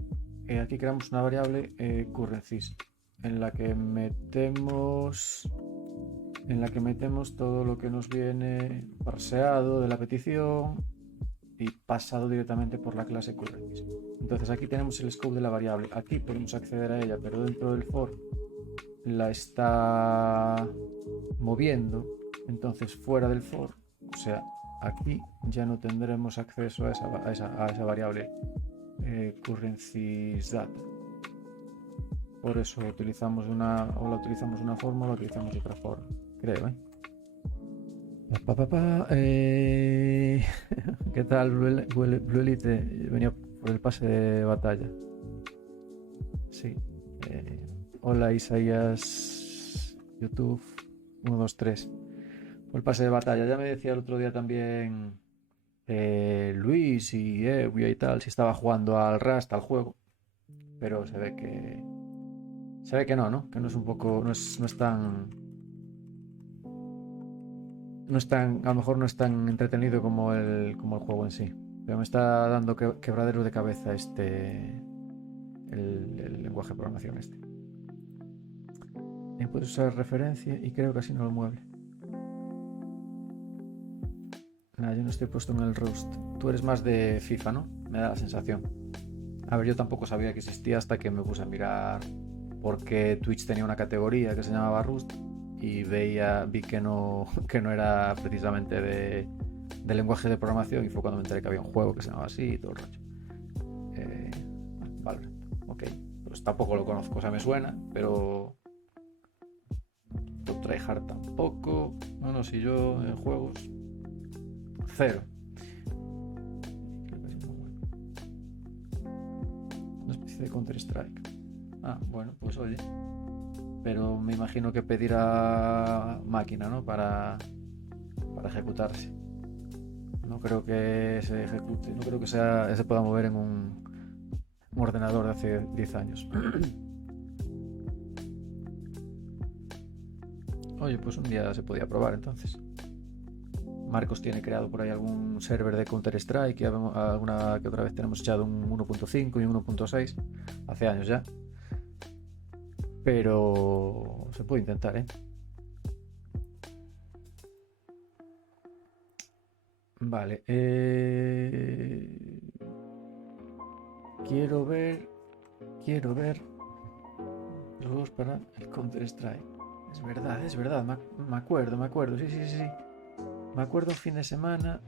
aquí creamos una variable currencies en la que metemos todo lo que nos viene parseado de la petición y pasado directamente por la clase currencies. Entonces aquí tenemos el scope de la variable. Aquí podemos acceder a ella, pero dentro del for la está moviendo. Entonces fuera del for, o sea, aquí ya no tendremos acceso a esa variable currencyData. Por eso utilizamos una forma o la utilizamos otra forma, creo. ¿Qué tal, Blue Elite? Venía por el pase de batalla. Sí. Hola, Isaías, YouTube, 1, 2, 3. Por el pase de batalla. Ya me decía el otro día también Luis y Evia y tal, si estaba jugando al Rust, al juego. Pero se ve que no, que no es un poco, no es tan, a lo mejor no es tan entretenido como el juego en sí. Pero me está dando quebraderos de cabeza el lenguaje de programación este. Puedes usar referencia y creo que así no lo mueve. Nada, yo no estoy puesto en el Rust. Tú eres más de FIFA, ¿no? Me da la sensación. A ver, yo tampoco sabía que existía hasta que me puse a mirar porque Twitch tenía una categoría que se llamaba Rust y vi que no era precisamente de lenguaje de programación y fue cuando me enteré que había un juego que se llamaba así y todo el rollo. Valorant, ok. Pues tampoco lo conozco, o sea, me suena, pero tryhard tampoco. No, si yo en juegos cero. Una especie de Counter-Strike. Ah, bueno, pues oye. Pero me imagino que pedirá máquina, ¿no? Para ejecutarse. No creo que se ejecute, no creo que se pueda mover en un ordenador de hace 10 años. Oye, pues un día se podía probar entonces. Marcos tiene creado por ahí algún server de Counter-Strike y alguna que otra vez tenemos echado un 1.5 y un 1.6 hace años ya. Pero se puede intentar, ¿eh? Vale. quiero ver los juegos para el Counter-Strike. Es verdad, me acuerdo, sí. Me acuerdo un fin de semana,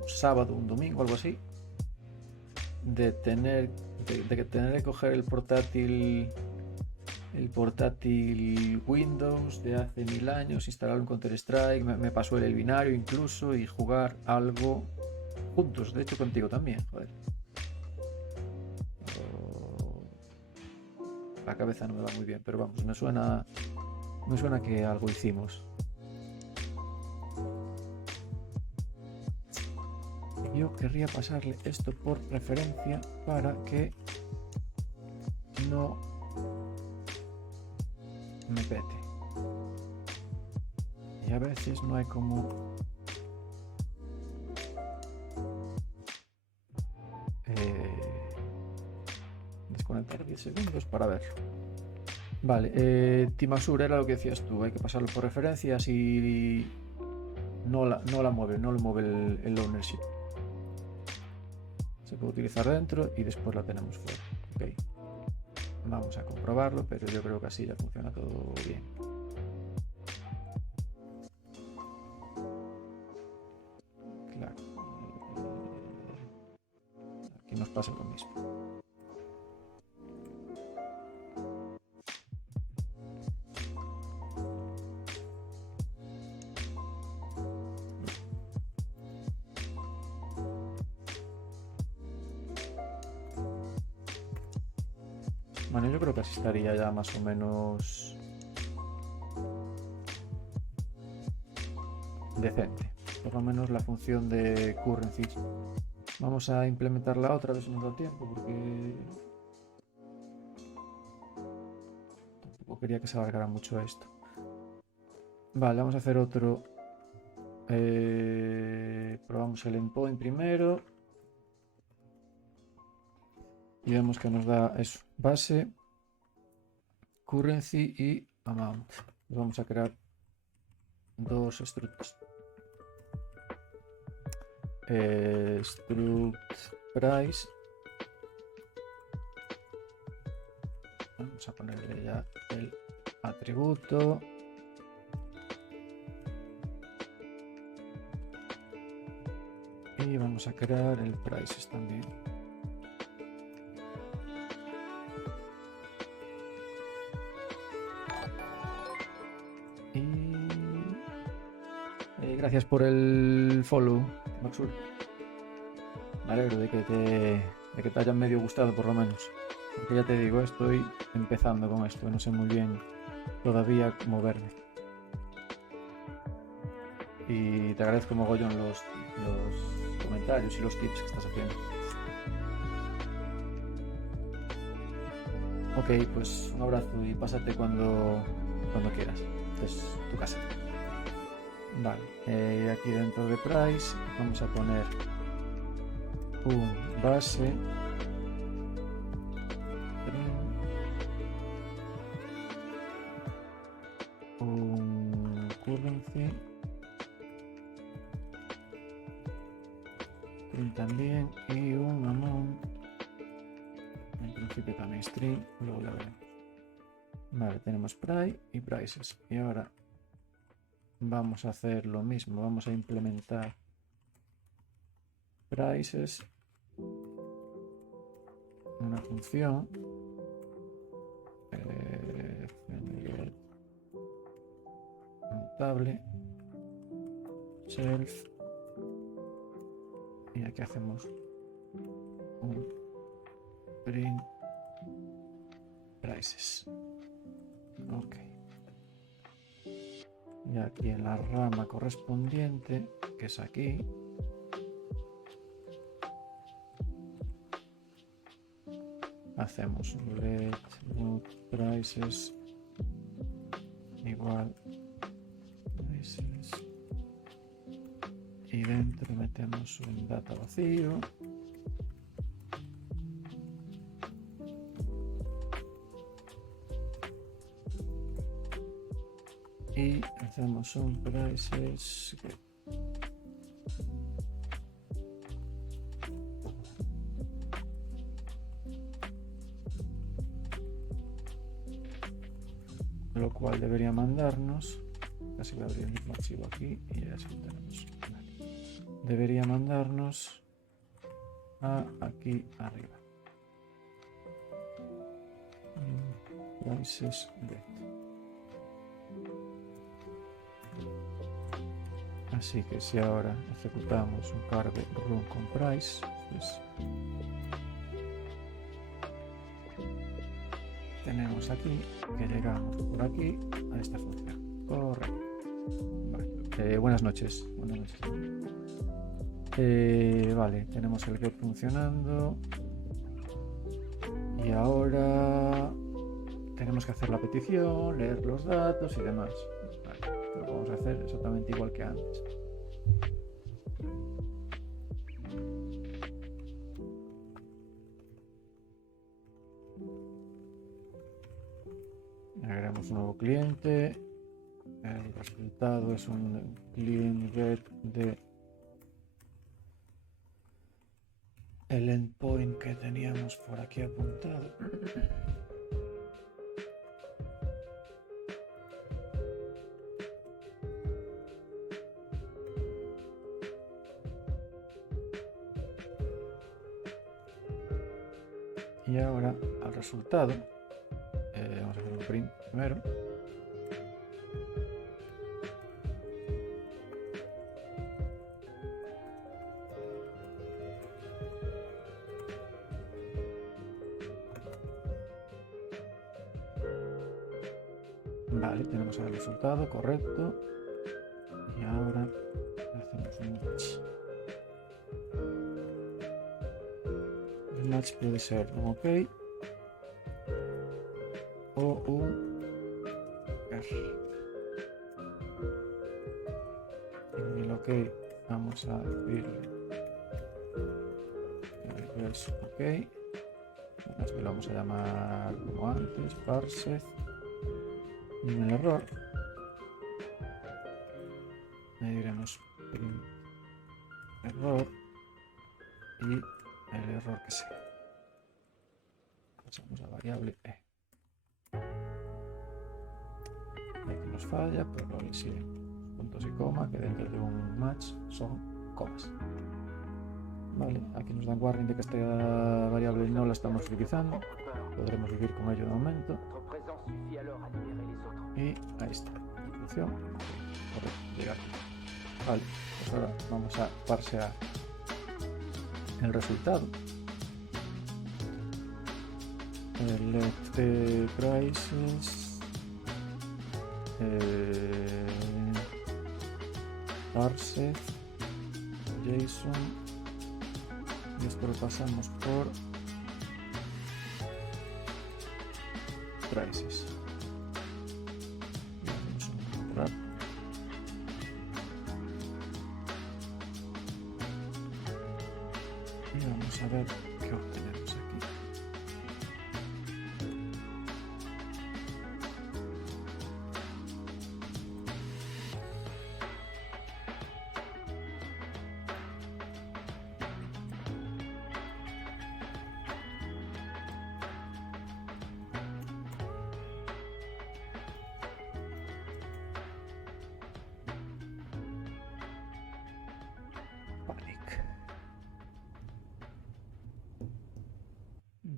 un sábado, un domingo, algo así, de tener que coger el portátil Windows de hace 1000 años, instalar un Counter-Strike, me pasó el binario incluso y jugar algo juntos, de hecho contigo también, joder. La cabeza no me va muy bien, pero vamos, me suena que algo hicimos. Yo querría pasarle esto por referencia para que no me pete. Y a veces no hay como desconectar 10 segundos para verlo. Vale, Timasur era lo que decías tú, hay que pasarlo por referencia si no le mueve el ownership. Se puede utilizar dentro y después la tenemos fuera. Okay. Vamos a comprobarlo, pero yo creo que así ya funciona todo bien. Claro. Aquí nos pasa lo mismo. Bueno, yo creo que así estaría ya más o menos decente. Por lo menos la función de currency. Vamos a implementar la otra, a ver si nos da tiempo, porque tampoco quería que se alargara mucho esto. Vale, vamos a hacer otro. Probamos el endpoint primero. Y vemos que nos da eso, base, currency y amount. Vamos a crear dos structs. Struct price. Vamos a ponerle ya el atributo. Y vamos a crear el prices también. Gracias por el follow, Maxur. Me alegro de que te haya medio gustado por lo menos. Porque ya te digo, estoy empezando con esto, no sé muy bien todavía cómo verme. Y te agradezco mogollón los comentarios y los tips que estás haciendo. Ok, pues un abrazo y pásate cuando quieras. Es tu casa. Vale, aquí dentro de price vamos a poner un base, un currency, también, y un amount. En principio también string, luego la veremos. Vale, tenemos price y prices. Y ahora vamos a hacer lo mismo, vamos a implementar prices, una función mutable self, y aquí hacemos un print prices. Ok, y aquí en la rama correspondiente, que es aquí, hacemos let prices igual prices, y dentro metemos un data vacío, y hacemos un prices lo cual debería mandarnos, casi voy a abrir el mismo archivo aquí y ya lo tenemos. Vale. Debería mandarnos a aquí arriba. Prices get. Así que si ahora ejecutamos un cargo run con price, pues tenemos aquí que llegamos por aquí a esta función. Correcto. Vale. Buenas noches. Buenas noches. Vale, tenemos el get funcionando. Y ahora tenemos que hacer la petición, leer los datos y demás. Vale, lo vamos a hacer exactamente igual que antes. Agregamos un nuevo cliente. El resultado es un client get de el endpoint que teníamos por aquí apuntado. Y ahora al resultado vamos a hacer un print primero. Vale, tenemos el resultado correcto. Y ahora hacemos un match. El match puede ser un OK o un R. En el OK vamos a decirle que es OK. Lo vamos a llamar como antes, parsed. Y en el error le diremos print error y el error que sea. Pasamos a variable e. Aquí nos falla, pero le siguen puntos y coma, que dentro de un match son comas. Vale, aquí nos dan warning de que esta variable no la estamos utilizando. Podremos vivir con ello de momento. Y ahí está la función. Correcto, llega aquí. Vale, pues ahora vamos a parsear el resultado. Let prices parsed JSON y esto lo pasamos por prices. Y vamos a ver qué obtenemos aquí.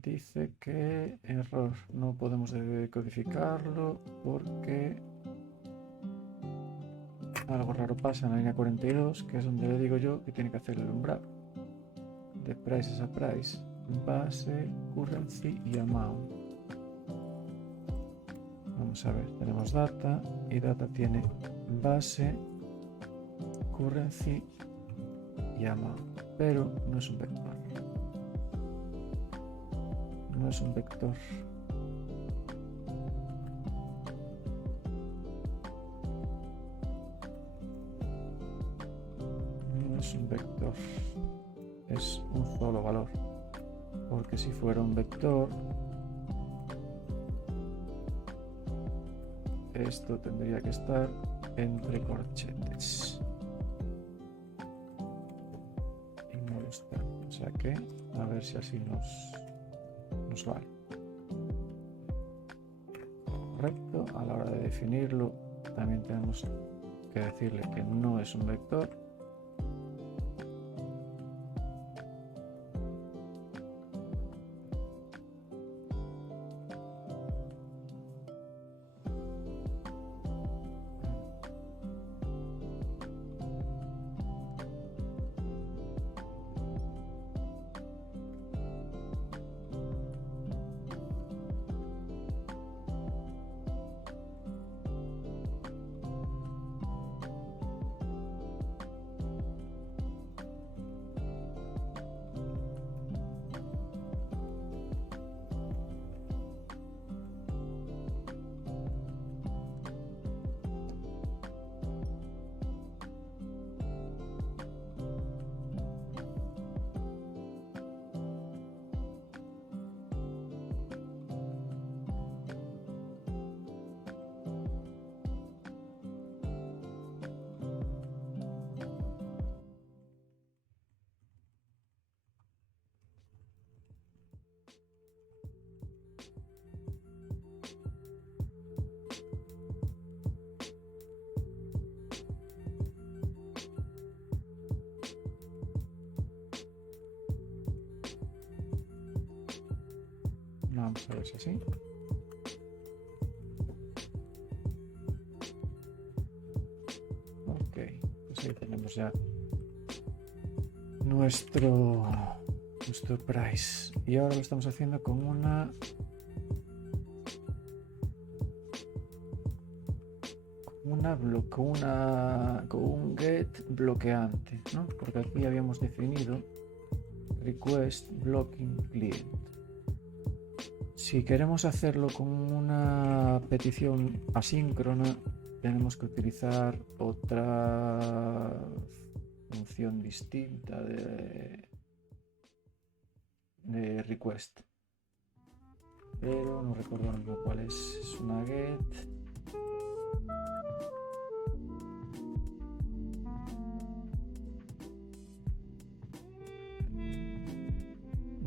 Dice que error, no podemos decodificarlo porque algo raro pasa en la línea 42, que es donde le digo yo que tiene que hacer el umbral de prices a price, base, currency y amount. Vamos a ver, tenemos data y data tiene base, currency y amount, pero no es un vector. No es un vector. No es un vector. Es un solo valor. Porque si fuera un vector, esto tendría que estar entre corchetes. Y no lo está. O sea que, a ver si así nos vale. correcto. A la hora de definirlo también tenemos que decirle que no es un vector. Vamos a ver si así. Ok, pues ahí tenemos ya nuestro price. Y ahora lo estamos haciendo con con un get bloqueante, ¿no? Porque aquí habíamos definido request blocking client. Si queremos hacerlo con una petición asíncrona, tenemos que utilizar otra función distinta de request, pero no recuerdo ahora mismo cuál es. Es una get.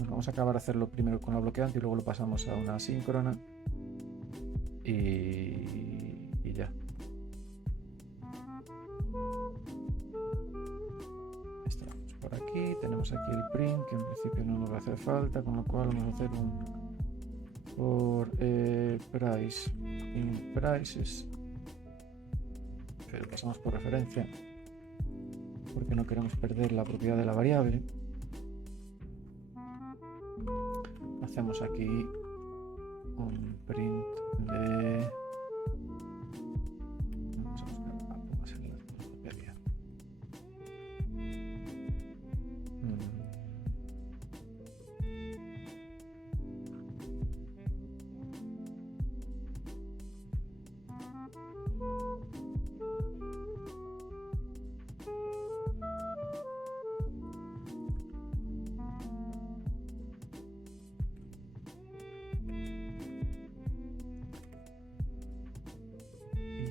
Vamos a acabar de hacerlo primero con la bloqueante y luego lo pasamos a una asíncrona y ya. Estamos por aquí, tenemos aquí el print que en principio no nos va a hacer falta, con lo cual vamos a hacer un for price in prices, pero pasamos por referencia porque no queremos perder la propiedad de la variable. Hacemos aquí un print de... Vamos a buscar algo más en la propiedad.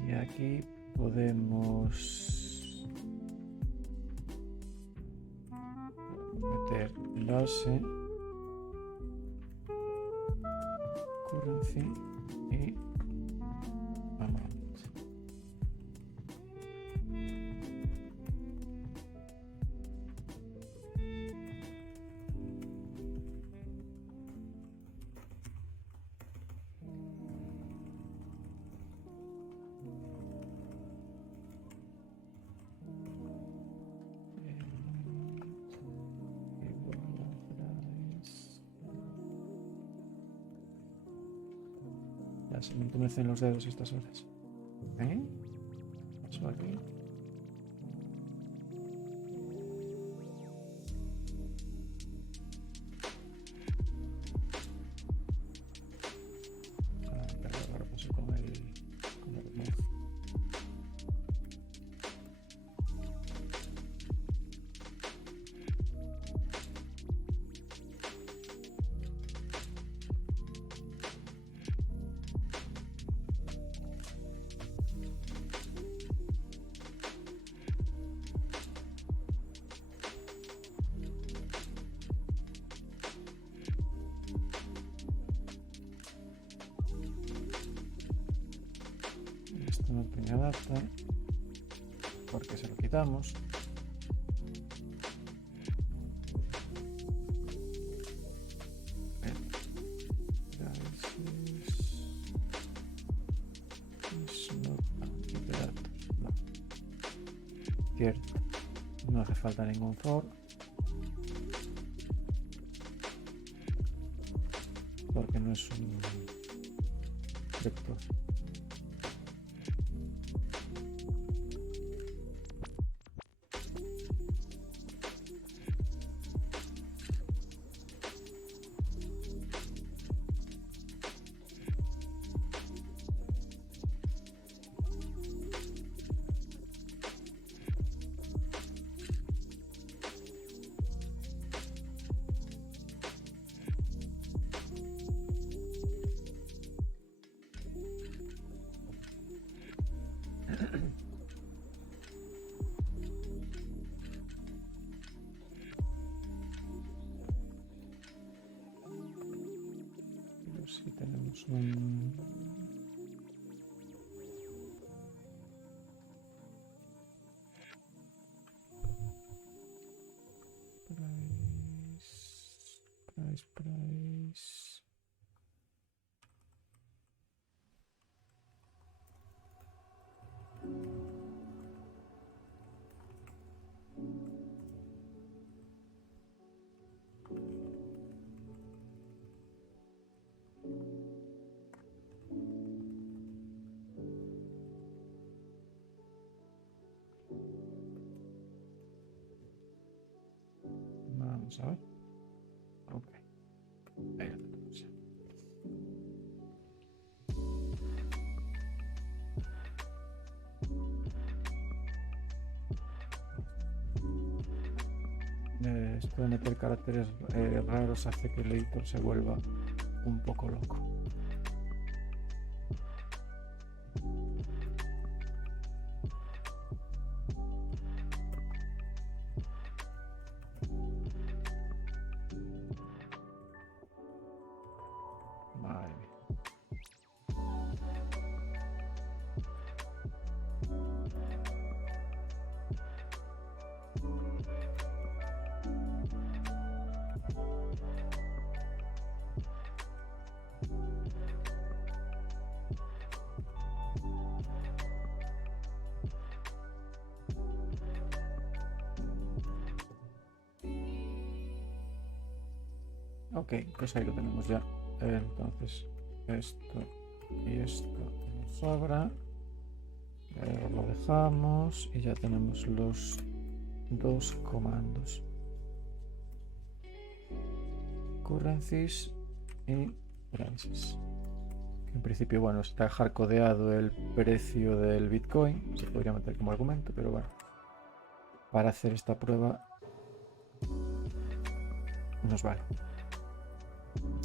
Y aquí podemos meter base, currency y amount. Ya se me entumecen los dedos estas horas. ¿Eh? ¿Qué pasó aquí? Ahora paso con el remove. no tenga data, porque se lo quitamos. Cierto, no hace falta ningún for porque no es un vector. Si tenemos un price. Vamos a ver. Ok. Ahí lo tenemos. Esto de meter caracteres raros hace que el editor se vuelva un poco loco. Vale. Ok, pues ahí lo tenemos ya. Entonces, esto y esto nos sobra. Lo dejamos y ya tenemos los dos comandos. Currencies y prices. En principio, bueno, está hardcodeado el precio del Bitcoin. Se podría meter como argumento, pero bueno. Para hacer esta prueba nos vale.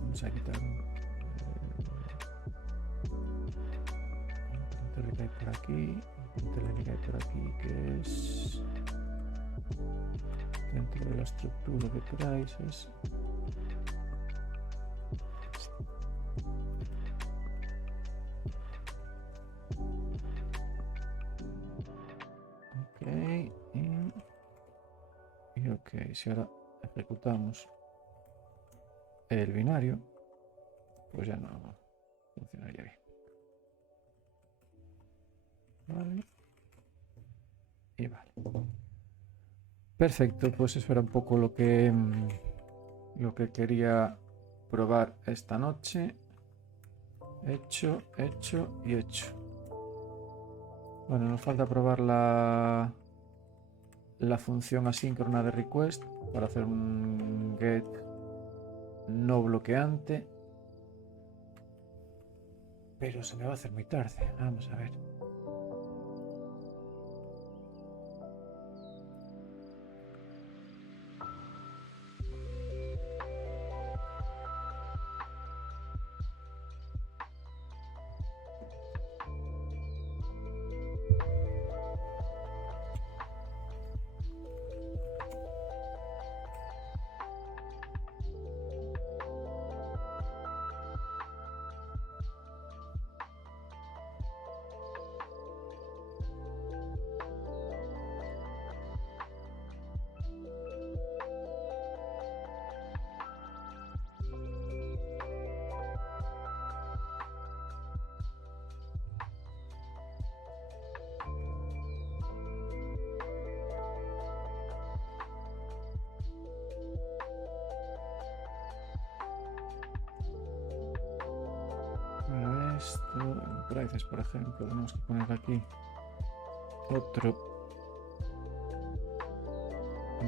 Vamos a quitar un que hay por aquí, que hay por aquí, que es dentro de la estructura de prices. Ok, y ok, si ahora ejecutamos el binario, pues ya no funcionaría bien. Vale. Y vale. Perfecto, pues eso era un poco lo que quería probar esta noche. Hecho y hecho. Bueno, nos falta probar la función asíncrona de request para hacer un get no bloqueante. Pero se me va a hacer muy tarde. Vamos a ver. prices, por ejemplo. Tenemos que poner aquí otro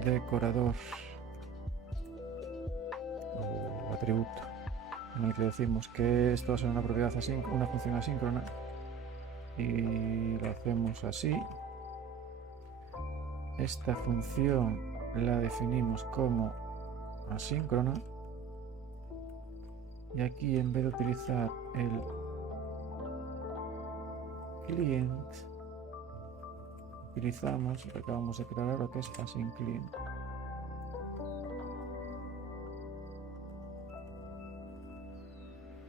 decorador o atributo en el que decimos que esto va a ser una propiedad una función asíncrona, y lo hacemos así. Esta función la definimos como asíncrona, y aquí, en vez de utilizar el client, utilizamos lo que acabamos de crear ahora, que es async-client.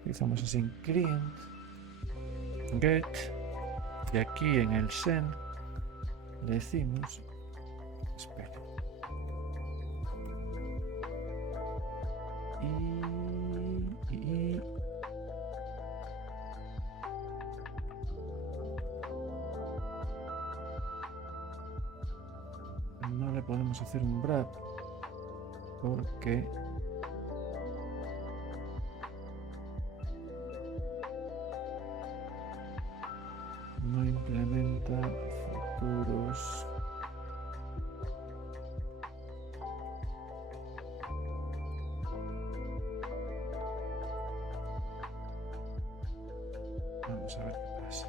Utilizamos async-client get, y aquí en el send le decimos, espera, y no le podemos hacer un wrap porque no implementa futuros. Vamos a ver qué pasa.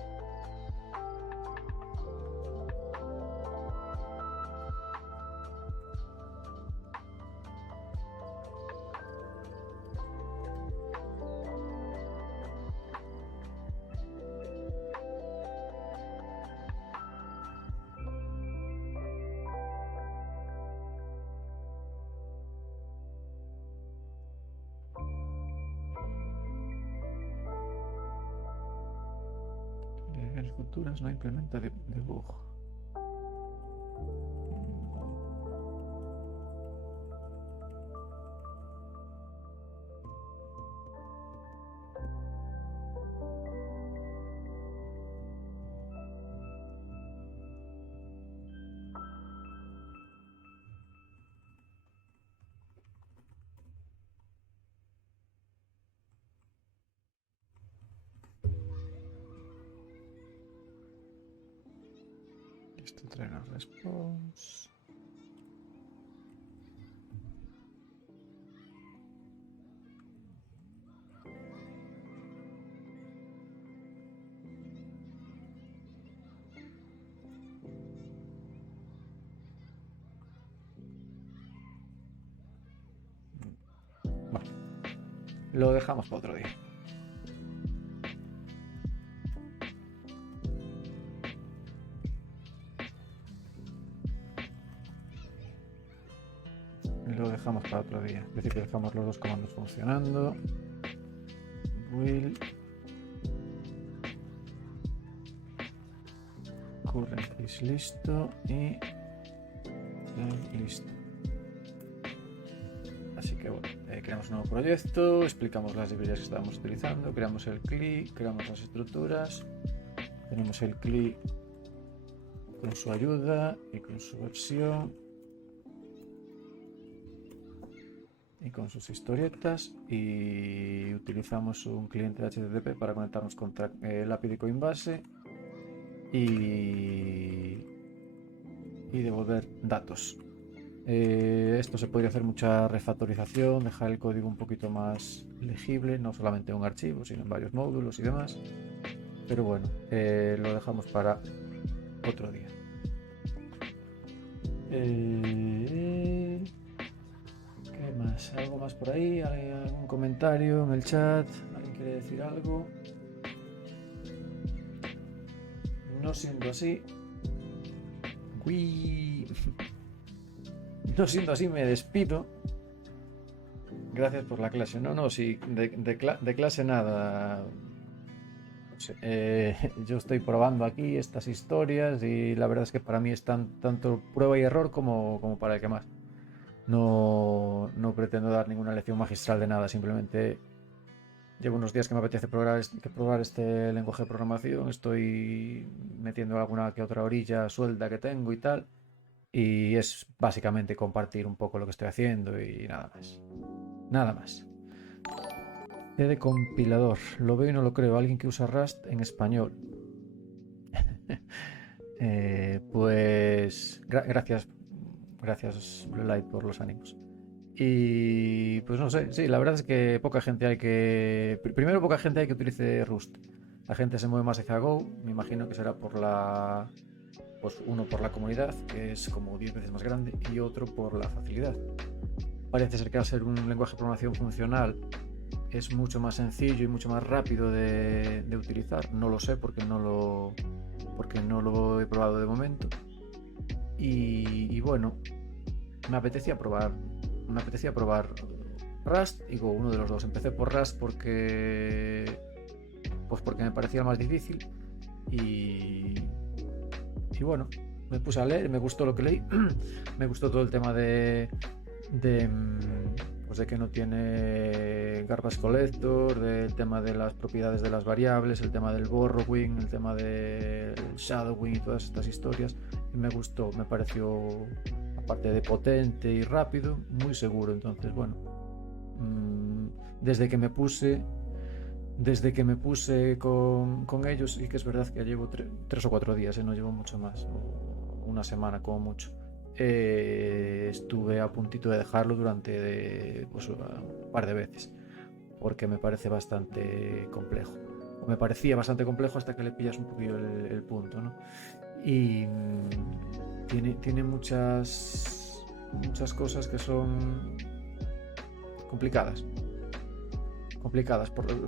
En futuras no implementa debug. Esto trae los response. Bueno, lo dejamos para otro día. Lo dejamos para otro día. Es decir, que dejamos los dos comandos funcionando. Will current is listo y listo. Así que bueno, creamos un nuevo proyecto, explicamos las librerías que estábamos utilizando, creamos el CLI, creamos las estructuras, tenemos el CLI con su ayuda y con su versión y con sus historietas, y utilizamos un cliente de HTTP para conectarnos con el API de Coinbase y devolver datos. Esto se podría hacer mucha refactorización, dejar el código un poquito más legible, no solamente en un archivo, sino en varios módulos y demás. Pero bueno, lo dejamos para otro día. ¿Qué más? ¿Algo más por ahí? ¿Algún comentario en el chat? ¿Alguien quiere decir algo? No siendo así, me despido. Gracias por la clase. No, sí, de clase nada. No sé, yo estoy probando aquí estas historias y la verdad es que para mí es tanto prueba y error como para el que más. No pretendo dar ninguna lección magistral de nada, simplemente llevo unos días que me apetece probar este lenguaje de programación, estoy metiendo alguna que otra orilla suelta que tengo y tal, y es básicamente compartir un poco lo que estoy haciendo y nada más. Nada más. C de compilador. Lo veo y no lo creo. Alguien que usa Rust en español. Pues gracias. Gracias, Blue Light, por los ánimos. Y pues no sé, sí, la verdad es que poca gente hay que. Primero, poca gente hay que utilice Rust. La gente se mueve más hacia Go. Me imagino que será por la. Pues uno por la comunidad, que es como 10 veces más grande, y otro por la facilidad. Parece ser que al ser un lenguaje de programación funcional es mucho más sencillo y mucho más rápido de utilizar. No lo sé porque no lo he probado de momento. Y bueno, me apetecía probar Rust y Go, uno de los dos. Empecé por Rust porque me parecía el más difícil y bueno, me puse a leer, me gustó lo que leí. Me gustó todo el tema de pues de que no tiene garbage collector, del tema de las propiedades de las variables, el tema del borrowing, el tema del shadowing y todas estas historias. Y me gustó, me pareció, aparte de potente y rápido, muy seguro. Entonces, bueno, desde que me puse con ellos, y que es verdad que llevo 3 o 4 días, no llevo mucho más, o una semana como mucho. Estuve a puntito de dejarlo durante pues, un par de veces, porque me parece bastante complejo. O me parecía bastante complejo hasta que le pillas un poquillo el punto, ¿no? Y tiene muchas cosas que son complicadas,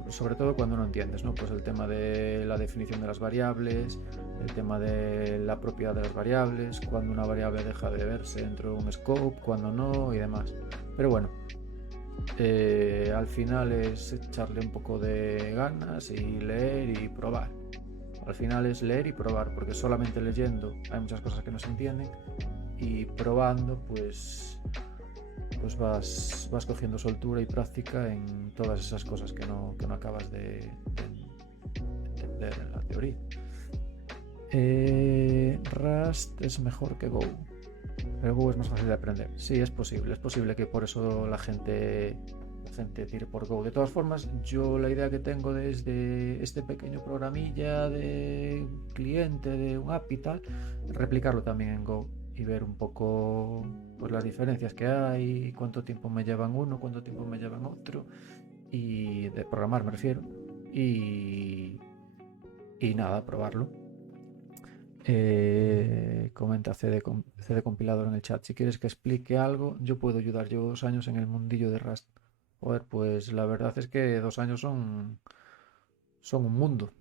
sobre todo cuando no entiendes, ¿no? Pues el tema de la definición de las variables, el tema de la propiedad de las variables, cuando una variable deja de verse dentro de un scope, cuando no y demás. Pero bueno, al final es echarle un poco de ganas y leer y probar. Al final es leer y probar, porque solamente leyendo hay muchas cosas que no se entienden, y probando pues vas cogiendo soltura y práctica en todas esas cosas que no acabas de entender en la teoría. Rust es mejor que Go, pero Go es más fácil de aprender. Sí, es posible que por eso la gente tire por Go. De todas formas, yo la idea que tengo desde este pequeño programilla de cliente de un app y tal, replicarlo también en Go y ver un poco pues las diferencias que hay, cuánto tiempo me llevan uno, cuánto tiempo me llevan otro, y de programar me refiero, y nada, probarlo. Comenta CD compilador en el chat. Si quieres que explique algo, yo puedo ayudar. Llevo 2 años en el mundillo de Rust. Joder, pues la verdad es que 2 años son un mundo.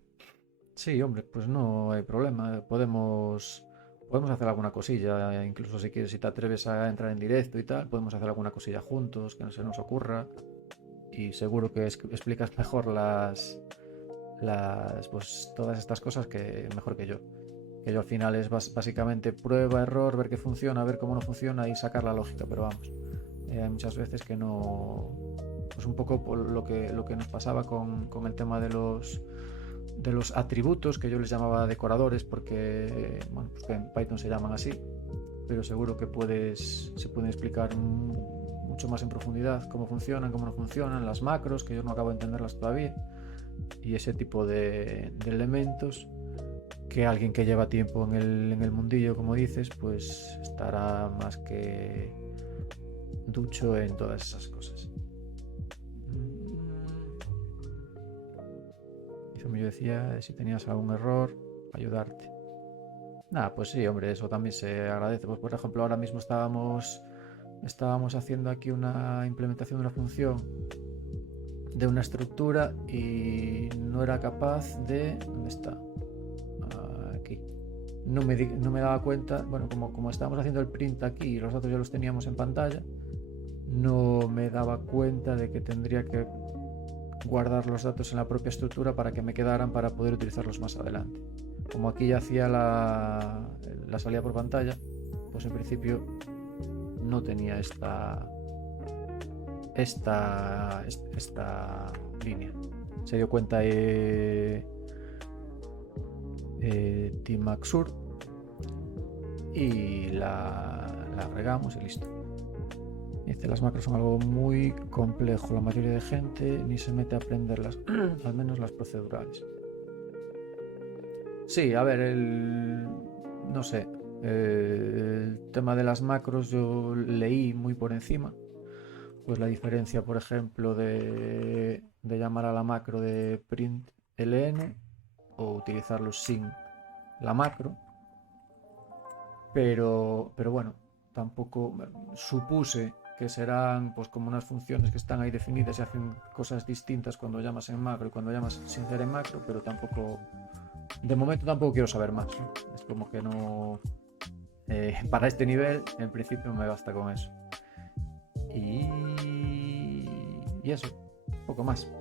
Sí, hombre, pues no hay problema. Podemos hacer alguna cosilla, incluso si quieres, si te atreves a entrar en directo y tal, podemos hacer alguna cosilla juntos, que no se nos ocurra. Y seguro que explicas mejor pues todas estas cosas que mejor que yo. Que yo al final es básicamente prueba, error, ver qué funciona, ver cómo no funciona y sacar la lógica, pero vamos, hay muchas veces que no, pues un poco por lo que nos pasaba con el tema de los atributos, que yo les llamaba decoradores porque, bueno, pues que en Python se llaman así, pero seguro que se pueden explicar mucho más en profundidad cómo funcionan, cómo no funcionan, las macros, que yo no acabo de entenderlas todavía, y ese tipo de elementos que alguien que lleva tiempo en el mundillo, como dices, pues estará más que ducho en todas esas cosas. Y como yo decía, si tenías algún error, ayudarte. Nada, pues sí, hombre, eso también se agradece. Pues por ejemplo, ahora mismo estábamos haciendo aquí una implementación de una función de una estructura y no era capaz de... ¿Dónde está? Aquí. No me daba cuenta, bueno, como estábamos haciendo el print aquí y los datos ya los teníamos en pantalla, no me daba cuenta de que tendría que guardar los datos en la propia estructura para que me quedaran para poder utilizarlos más adelante. Como aquí ya hacía la salida por pantalla, pues en principio no tenía esta línea. Se dio cuenta Timaxur y la agregamos y listo. Dice, las macros son algo muy complejo, la mayoría de gente ni se mete a aprenderlas, al menos las procedurales. Sí, a ver, no sé, el tema de las macros yo leí muy por encima, pues la diferencia, por ejemplo, de llamar a la macro de println o utilizarlo sin la macro, pero bueno, tampoco supuse que serán pues como unas funciones que están ahí definidas y hacen cosas distintas cuando llamas en macro y cuando llamas sin ser en macro, pero tampoco, de momento tampoco quiero saber más, ¿no? Es como que no, para este nivel en principio me basta con eso. Y eso, poco más.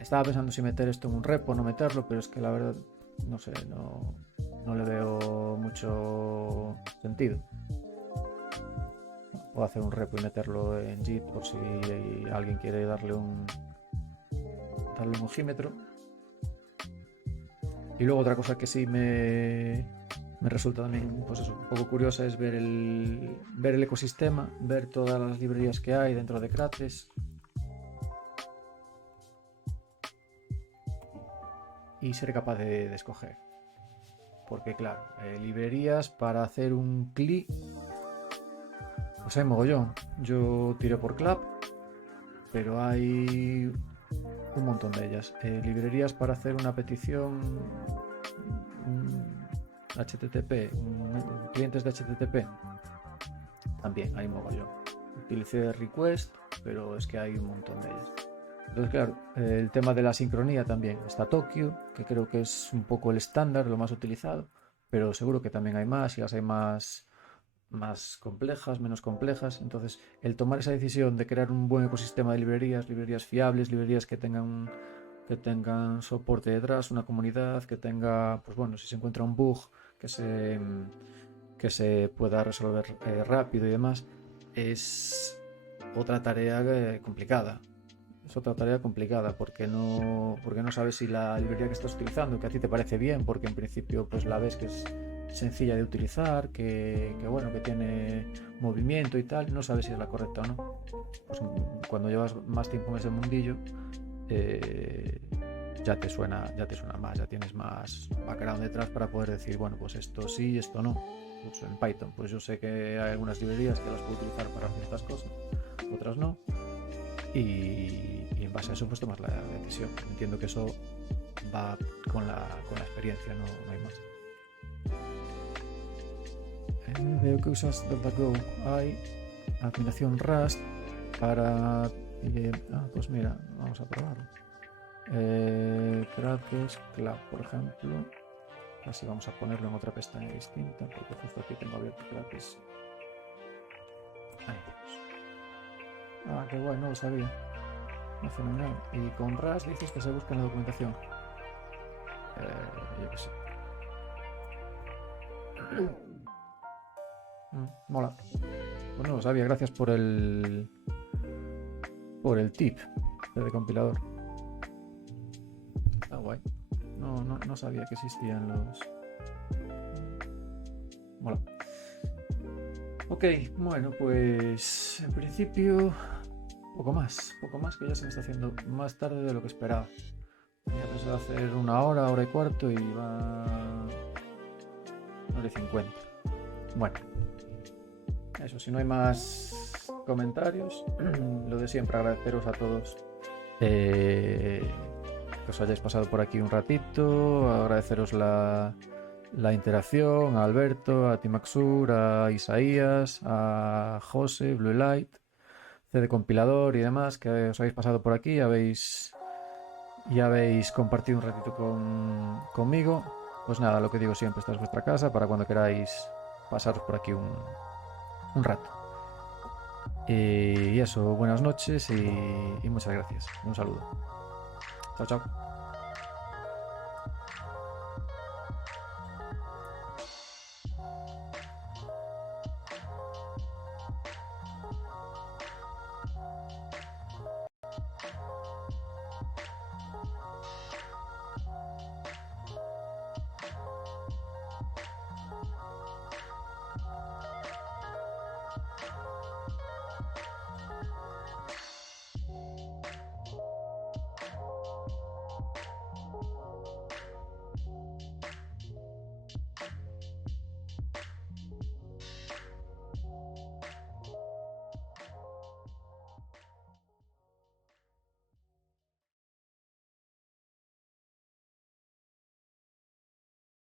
Estaba pensando si meter esto en un repo o no meterlo, pero es que la verdad, no sé, no le veo mucho sentido. Puedo hacer un repo y meterlo en Git por si alguien quiere darle un ogímetro. Y luego otra cosa que sí me resulta también pues eso, un poco curiosa es ver el ecosistema, ver todas las librerías que hay dentro de Krates y ser capaz de escoger. Porque claro, librerías para hacer un CLI, pues hay mogollón. Yo tiré por Clap, pero hay un montón de ellas. Librerías para hacer una petición HTTP, clientes de HTTP, también hay mogollón. Utilicé Request, pero es que hay un montón de ellas. Entonces, claro, el tema de la sincronía también. Está Tokio, que creo que es un poco el estándar, lo más utilizado, pero seguro que también hay más y las hay más complejas, menos complejas. Entonces, el tomar esa decisión de crear un buen ecosistema de librerías fiables, librerías que tengan soporte detrás, una comunidad que tenga, pues bueno, si se encuentra un bug que se pueda resolver rápido y demás, es otra tarea complicada. Es otra tarea complicada porque no sabes si la librería que estás utilizando, que a ti te parece bien, porque en principio pues la ves que es sencilla de utilizar, que bueno, que tiene movimiento y tal, no sabes si es la correcta o no. Pues cuando llevas más tiempo en ese mundillo, ya te suena más, ya tienes más background detrás para poder decir, bueno, pues esto sí, esto no. Pues en Python, pues yo sé que hay algunas librerías que las puedo utilizar para ciertas cosas, otras no. Y en base a eso pues tomas la decisión. Entiendo que eso va con la experiencia, no hay más. Veo que usas DeltaGo. Hay admiración Rust para... pues mira, vamos a probarlo. Krates, Clap, por ejemplo. Así vamos a ponerlo en otra pestaña distinta, porque justo aquí tengo abierto Krates. Ahí tenemos. Qué guay, no lo sabía. Fenomenal. Y con Rust dices que se busca en la documentación. Yo qué sé. Mola. Pues no lo sabía, gracias por el tip de compilador. Está guay. No sabía que existían los... Mola. Ok, bueno, pues en principio poco más que ya se me está haciendo más tarde de lo que esperaba. Ya pensaba hacer una hora y cuarto y va 1:50. Bueno, eso, si no hay más comentarios, lo de siempre, agradeceros a todos que os hayáis pasado por aquí un ratito, agradeceros la interacción, a Alberto, a Timaxur, a Isaías, a José, Blue Light, CD Compilador y demás, que os habéis pasado por aquí, habéis compartido un ratito conmigo. Pues nada, lo que digo siempre, esta es vuestra casa para cuando queráis pasaros por aquí un rato. Y eso, buenas noches y muchas gracias. Un saludo. Chao, chao.